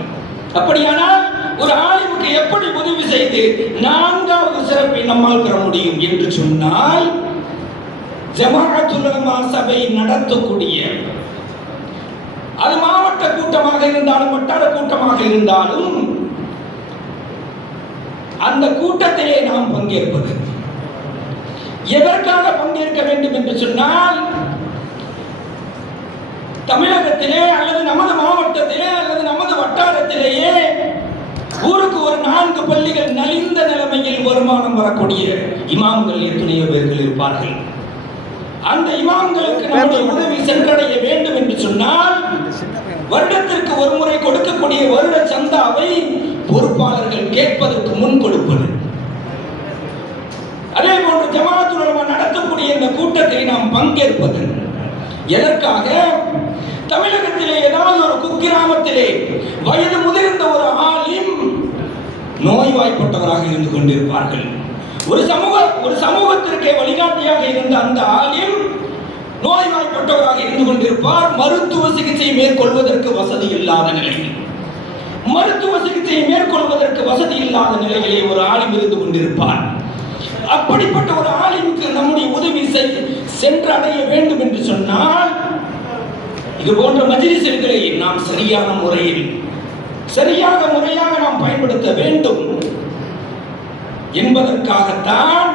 அப்படியானால் ஒரு ஆலிமுக்கு எப்படி உதவி செய்து 4வது சிறப்பை நம்மால் பெற முடியும் என்று சொன்னால், ஜமாஅத்துல் உலமா சபை நடத்தக்கூடிய, அது மாவட்ட கூட்டமாக இருந்தாலும் வட்டார கூட்டமாக இருந்தாலும், அந்த கூட்டத்திலே நாம் பங்கேற்பது. எதற்காக பங்கேற்க வேண்டும் என்று சொன்னால், தமிழகத்திலே அல்லது நமது மாவட்டத்திலே அல்லது நமது வட்டாரத்திலேயே ஊருக்கு ஒரு 4 பள்ளிகள் நலிந்த நிலைமையில் வருமானம் வரக்கூடிய இமாம்கள் எத்தனையோ பேர்கள் இருப்பார்கள். அந்த இமாம்களுக்கு நம்முடைய உதவி சென்றடைய வேண்டும் என்று சொன்னால், வருடத்திற்கு ஒரு முறை கொடுக்கக்கூடிய வருட சந்தாவை பொறுப்பாளர்கள் கேட்பதற்கு முன் கொடுப்பது. அதே போன்று ஜமாஅத்துல் உலமா நடத்தக்கூடிய இந்த கூட்டத்தில் நாம் பங்கேற்பது. எதற்காக? தமிழகத்திலே ஏதாவது ஒரு குக்கிராமத்திலே வயது முதிர்ந்த ஒரு ஆலிம் நோய்வாய்ப்பட்டவராக இருந்து கொண்டிருப்பார்கள். ஒரு சமூகத்திற்கே வழிகாட்டியாக இருந்த அந்த ஆலிம் நோய்வாய்ப்பட்டவராக இருந்து கொண்டிருப்பார். மருத்துவ சிகிச்சை மேற்கொள்வதற்கு வசதி இல்லாத நிலையில், நிலையிலே ஒரு ஆலிம் இருந்து கொண்டிருப்பார். அப்படிப்பட்ட ஒரு ஆலிமுக்கு நம்முடைய உதவி சென்றடைய வேண்டும் என்று சொன்னால், இது போன்ற மஜ்லிஸ்களை நாம் சரியான முறையாக நாம் பயன்படுத்த வேண்டும் என்பதற்காகத்தான்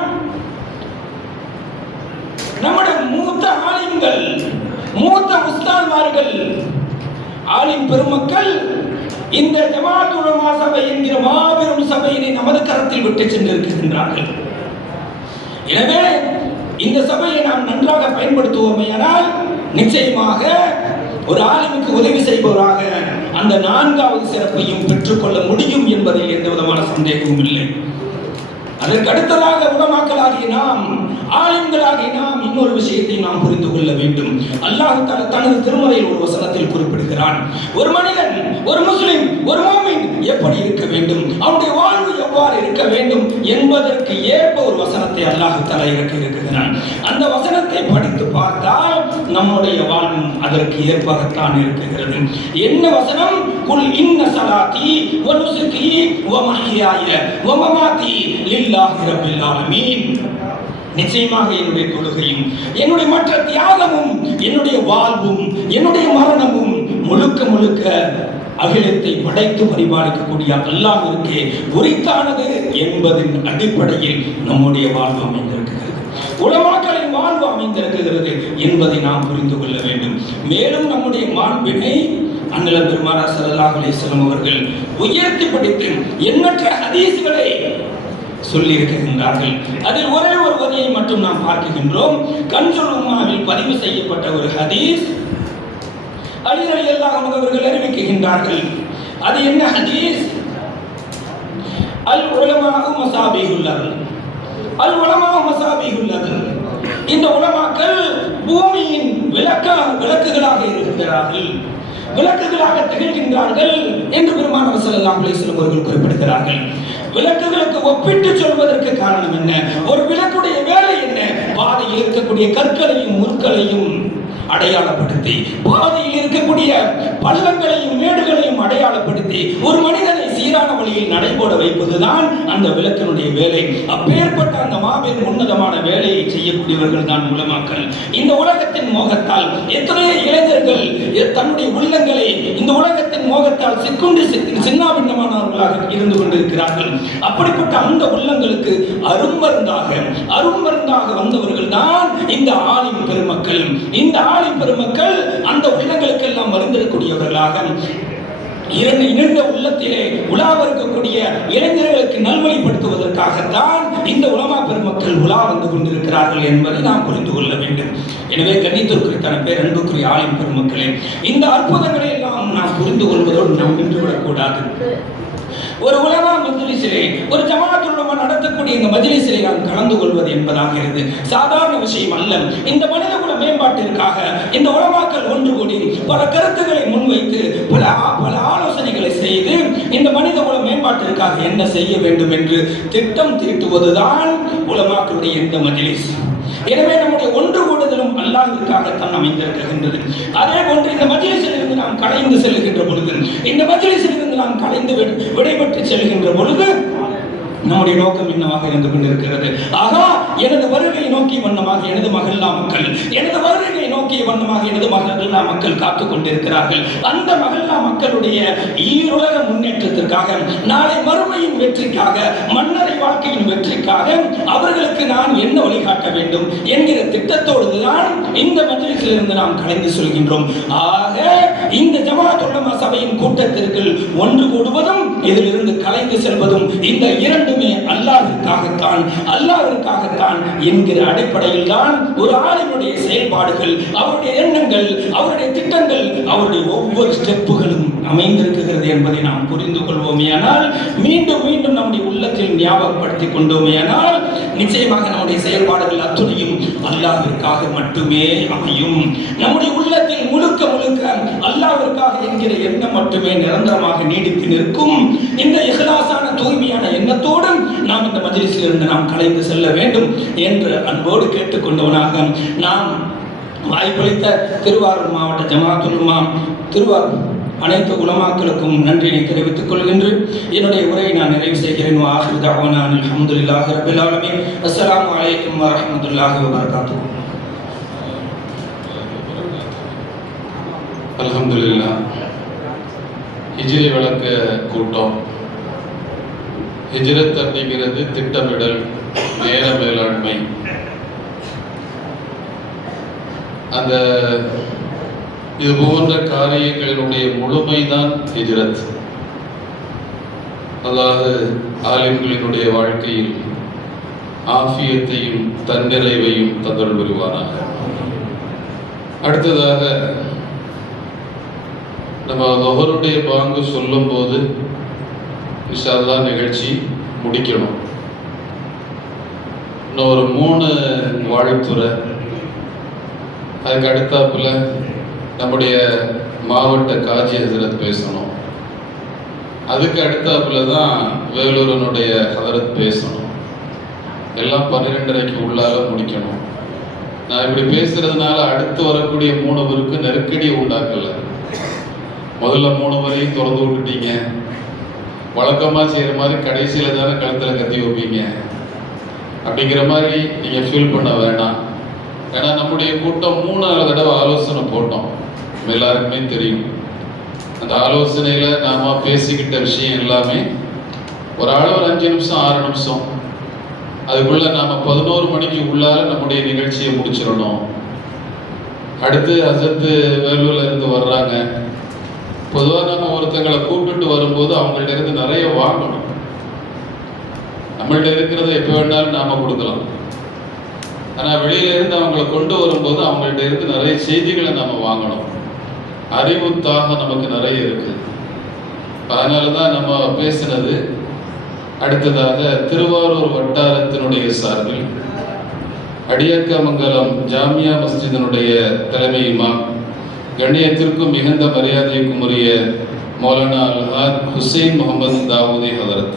நம்முடைய மூத்த ஆலிம்கள், மூத்த உஸ்தாத்மார்கள், ஆலிம் பெருமக்கள் இந்த ஜமாஅத்துல் உலமா சபை என்கிற மாபெரும் சபையினை நமது கரத்தில் விட்டு சென்றிருக்கின்றார்கள். எனவே இந்த சபையை நாம் நன்றாக பயன்படுத்துவோமேயானால் நிச்சயமாக ஒரு ஆலிமுக்கு உதவி செய்பவராக அந்த 4வது சிறப்பையும் பெற்றுக்கொள்ள முடியும் என்பதில் எந்த விதமான சந்தேகமும் இல்லை. அதற்கு அடுத்ததாக உலமாக்களாகிய நாம், ஆலிம்களாகிய நாம் இன்னொரு விஷயத்தை நாம் புரிந்து கொள்ள வேண்டும். அல்லாஹ் தஆலா தனது திருமறையில் ஒரு வசனத்தில் குறிப்பிடுகிறான், ஒரு மனிதன், ஒரு முஸ்லிம், ஒரு மூமின் எப்படி இருக்க வேண்டும், அவனுடைய வாழ்வு எவ்வாறு இருக்க வேண்டும் என்பதற்கு ஏற்ப ஒரு வசனத்தை அல்லாஹ் தஆலா இறக்கி இருக்கிறான். அந்த வசனத்தை படித்து பார்த்தால் நம்முடைய வாழ்வும் அதற்கு ஏற்பத்தான் இருக்கிறது. என்ன வசனம்? குல் இன்ன ஸலாத்தி வ நுஸுகி வ மஹ்யாய வ மமாத்தி லில்லாஹி ரப்பில் ஆலமீன். நிச்சயமாக என்னுடைய தொழுகையும், என்னுடைய மற்ற தியாகமும், என்னுடைய வாழ்வும், என்னுடைய மரணமும் முழுக்க அகிலத்தை படைத்து பரிபாலிக்கக்கூடிய அல்லாஹ்விற்கே உரித்தானது என்பதின் அடிப்படையில் நம்முடைய வாழ்வு அமைந்திருக்கிறது, உலமாக்களின் வாழ்வு அமைந்திருக்கிறது என்பதை நாம் புரிந்து கொள்ள வேண்டும். மேலும் நம்முடைய மாண்பினை அண்ணல் பெருமானார் ஸல்லல்லாஹு அலைஹி வஸல்லம் அவர்கள் உயர்த்தி படித்து எண்ணற்ற ஹதீஸ்களை சொல்லி இருக்கின்றார்கள். அதில் ஒரே ஒரு வரியை மட்டும் நாம் பார்க்கின்றோம். கன்சுல் உம்மாவில் பதிவு செய்யப்பட்ட ஒரு ஹதீஸ் அலி ரலியல்லாஹு அன்ஹு அவர்கள் அறிவிக்கின்றார்கள். அது என்ன ஹதீஸ்? அல் உலமாஉ மசாபிஹுல் அர்ள், அல் உலமாஉ மசாபிஹுல் அர்ள். இந்த உலமாக்கள் பூமியின் விளக்குகளாக இருக்கிறார்கள், விளக்குகளாக திகழ்கின்றார்கள் என்று பெருமானார் ஸல்லல்லாஹு அலைஹி வஸல்லம் அவர்கள் குறிப்பிடுகிறார்கள். விளக்குகளுக்கு ஒப்பிட்டு சொல்வதற்கு காரணம் என்ன? ஒரு விளக்குடைய வேலை என்ன? பாதையில் இருக்கக்கூடிய கற்களையும் முற்களையும் அடையாளப்படுத்தி, பாதையில் இருக்கக்கூடிய பள்ளங்களையும் மேடுகளையும் அடையாளப்படுத்தி, ஒரு மனிதனை சீரான வழியில் நடைபோட வைப்பதுதான் அந்த விளக்கினுடைய வேலை. அப்பேற்பட்ட அந்த மாபெரும் உன்னதமான வேலையை செய்யக்கூடியவர்கள் தான் உலமாக்கள். இந்த உலகத்தின் மோகத்தால் எத்தனையோ இளைஞர்கள் தன்னுடைய உள்ளங்களை இந்த உலகத்தின் மோகத்தால் சிக்குண்டு சின்னாபின்னமானவர்களாக இருந்து கொண்டிருக்கிறார்கள். அப்படிப்பட்ட அந்த உள்ளங்களுக்கு அருமருந்தாக வந்தவர்கள் தான் இந்த ஆலிம் பெருமக்கள். இந்த ஆலிம் பெருமக்கள் அந்த உள்ளங்களுக்கு எல்லாம் மருந்திடக்கூடியவர்களாக இணைந்த உள்ளத்திலே உலாவருக்கக்கூடிய இளைஞர்களுக்கு நல்வழிப்படுத்துவதற்காகத்தான் இந்த உலமா பெருமக்கள் உலா வந்து கொண்டிருக்கிறார்கள் என்பதை நாம் புரிந்து கொள்ள வேண்டும். எனவே கண்ணியத்திற்குரிய பேரன்புக்குரிய ஆலிம் பெருமக்களே, இந்த அற்புதங்களை எல்லாம் நாம் புரிந்து கொள்வதோடு நாம் நின்றுவிடக் கூடாது. ஒரு உலமா மஜ்லிஸிலே, ஒரு ஜமாஅத்துல் உலமா நடத்தக்கூடிய இந்த மஜ்லிஸிலே நாம் கலந்து கொள்வது என்பதாகிறது சாதாரண விஷயம் அல்ல. இந்த மனித குல மேம்பாட்டிற்காக இந்த உலமாக்கள் ஒன்று கூடி பல கருத்துக்களை முன்வைத்து பல ஆலோசனைகளை செய்து இந்த மனித குல மேம்பாட்டிற்காக என்ன செய்ய வேண்டும் என்று திட்டம் தீட்டுவதுதான் உலமாக்களுடைய இந்த மஜ்லிஸ். எனவே நம்முடைய ஒன்று கூடுதலும் அல்லாஹ்விற்காகத்தான் அமைந்திருக்கின்றது. அதே போன்று இந்த மஜ்லிஸில் இருந்து நாம் கலைந்து செல்கின்ற பொழுது, இந்த மஜ்லிஸில் இருந்து நாம் கலைந்து விடைபெற்று செல்கின்ற பொழுது நம்முடைய நோக்கம் என்னவாக இருந்து கொண்டிருக்கிறது? ஆகா, எனது வருகை நோக்கிய வண்ணமாக எனது மகல்லா மக்கள், எனது வருகை நோக்கிய வண்ணமாக எனது மகல்லா மக்கள் காத்துக் கொண்டிருக்கிறார்கள். அந்த மகல்லா மக்களுடைய ஈருலக முன்னேற்றத்திற்காக, நாளை மறுமையின் வெற்றிக்காக, மன்னரை வாழ்க்கையின் வெற்றிக்காக அவர்களுக்கு நான் என்ன வழிகாட்ட வேண்டும் என்கிற திட்டத்தோடுதான் இந்த மஜ்லிஸில் இருந்து நாம் கலைந்து சொல்கின்றோம். ஆக இந்த ஜமாஅத் உலமா சபையின் கூட்டத்திற்கு ஒன்று கூடுவதும் இதிலிருந்து கலைந்து செல்வதும் இந்த இரண்டுமே அல்லாஹ்விற்காகத்தான் என்கிற அடிப்படையில் தான் ஒரு ஆலிமுடைய செயல்பாடுகள், அவருடைய எண்ணங்கள், அவருடைய திட்டங்கள், அவருடைய ஒவ்வொரு ஸ்டெப்புகளும் அமைந்திருக்கிறது என்பதை நாம் புரிந்து கொள்வோமேயானால், மீண்டும் மீண்டும் நம்முடைய உள்ளத்தில் ஞாபகப்படுத்திக் கொண்டோமேயானால், நிச்சயமாக நம்முடைய செயல்பாடுகள் அத்துணையும் அல்லாஹ்விற்காக மட்டுமே அமையும். நம்முடைய உள்ளத்தில் முழுக்க அல்லாஹ்விற்காக என்கிற எண்ணம் மட்டுமே நிரந்தரமாக நீடித்து நிற்கும். இந்த இஹ்லாஸான தூய்மையான எண்ணத்தோடு நாம் இந்த மஜ்லிஸில் இருந்து நாம் கலைந்து செல்ல வேண்டும் என்று அன்போடு கேட்டுக்கொண்டவனாக நாம் வாய்ப்பளித்த திருவாரூர் மாவட்ட ஜமாஅத்துல் உலமா திருவாரூர் அனைத்து உலமாக்களுக்கும் நன்றியை தெரிவித்துக் கொள்கின்றேன். என்னுடைய உரையை நான் நிறைவு செய்கிறேன். ஆகிரு தஅவானா அல்ஹம்துலில்லாஹி ரப்பில் ஆலமீன். அஸ்ஸலாமு அலைக்கும் வரஹ்மத்துல்லாஹி வபரகாத்துஹு. அல்ஹம்துலில்லாஹ். ஹிஜ்ரி விளக்க கூட்டம். ஹிஜ்ரத் அப்படிங்கிறது திட்டமிடல், நேர மேலாண்மை. அந்த இது போன்ற காரியங்களினுடைய முழுமைதான் ஹிஜ்ரத். அதாவது ஆலிம்களினுடைய வாழ்க்கையில் ஆஃபியத்தையும் தன்னிறைவையும் தந்தல் புரிவானாக. அடுத்ததாக நம்ம லுஹருடைய பாங்கு சொல்லும் போது இன்ஷா அல்லாஹ் நிகழ்ச்சி முடிக்கணும். இன்னும் ஒரு 3 வாழ்த்துறை, அதுக்கு அடுத்தாப்புல நம்முடைய மாவட்ட காஜி ஹசரத் பேசணும். அதுக்கு அடுத்தாப்புல தான் வேலூரனுடைய ஹதரத் பேசணும். எல்லாம் 12:30க்கு உள்ளாக முடிக்கணும். நான் இப்படி பேசுறதுனால அடுத்து வரக்கூடிய 3 பேருக்கு நெருக்கடி உண்டாக்கல. முதல்ல 3 வரையும் திறந்து விட்டுட்டீங்க. வழக்கமாக செய்கிற மாதிரி கடைசியில் தானே கழுத்தில் கத்தி வைப்பீங்க அப்படிங்கிற மாதிரி நீங்கள் ஃபீல் பண்ண வேண்டாம். ஏன்னா நம்முடைய கூட்டம் 3 தடவை ஆலோசனை போட்டோம். எல்லாருக்குமே தெரியும். அந்த ஆலோசனையில் நாம் பேசிக்கிட்ட விஷயம் எல்லாமே ஒரு அளவு 5 நிமிஷம் 6 நிமிஷம், அதுக்குள்ளே நாம் 11 மணிக்கு உள்ளார நம்முடைய நிகழ்ச்சியை முடிச்சிடணும். அடுத்து ஹசரத்து வேலூரில் இருந்து வர்றாங்க. பொதுவாக நம்ம ஒருத்தங்களை கூப்பிட்டு வரும்போது அவங்கள்ட்ட இருந்து நிறைய வாங்கணும். நம்மள்ட்ட இருக்கிறத எப்போ வேணாலும் நாம் கொடுக்கலாம். ஆனால் வெளியில இருந்து அவங்களை கொண்டு வரும்போது அவங்கள்ட்ட இருந்து நிறைய செய்திகளை நாம் வாங்கணும். அறிவுத்தாக நமக்கு நிறைய இருக்குது. அதனால தான் நம்ம பேசினது. அடுத்ததாக திருவாரூர் வட்டாரத்தினுடைய சார்பில் அடியக்கமங்கலம் ஜாமியா மஸ்ஜிதினுடைய தலைமை இமாம், கண்ணியத்திற்கும் மிகுந்த மரியாதைக்கும் உரிய மௌலானா அல்ஹாஜ் ஹுசைன் முகமது தாவூதி ஹதரத்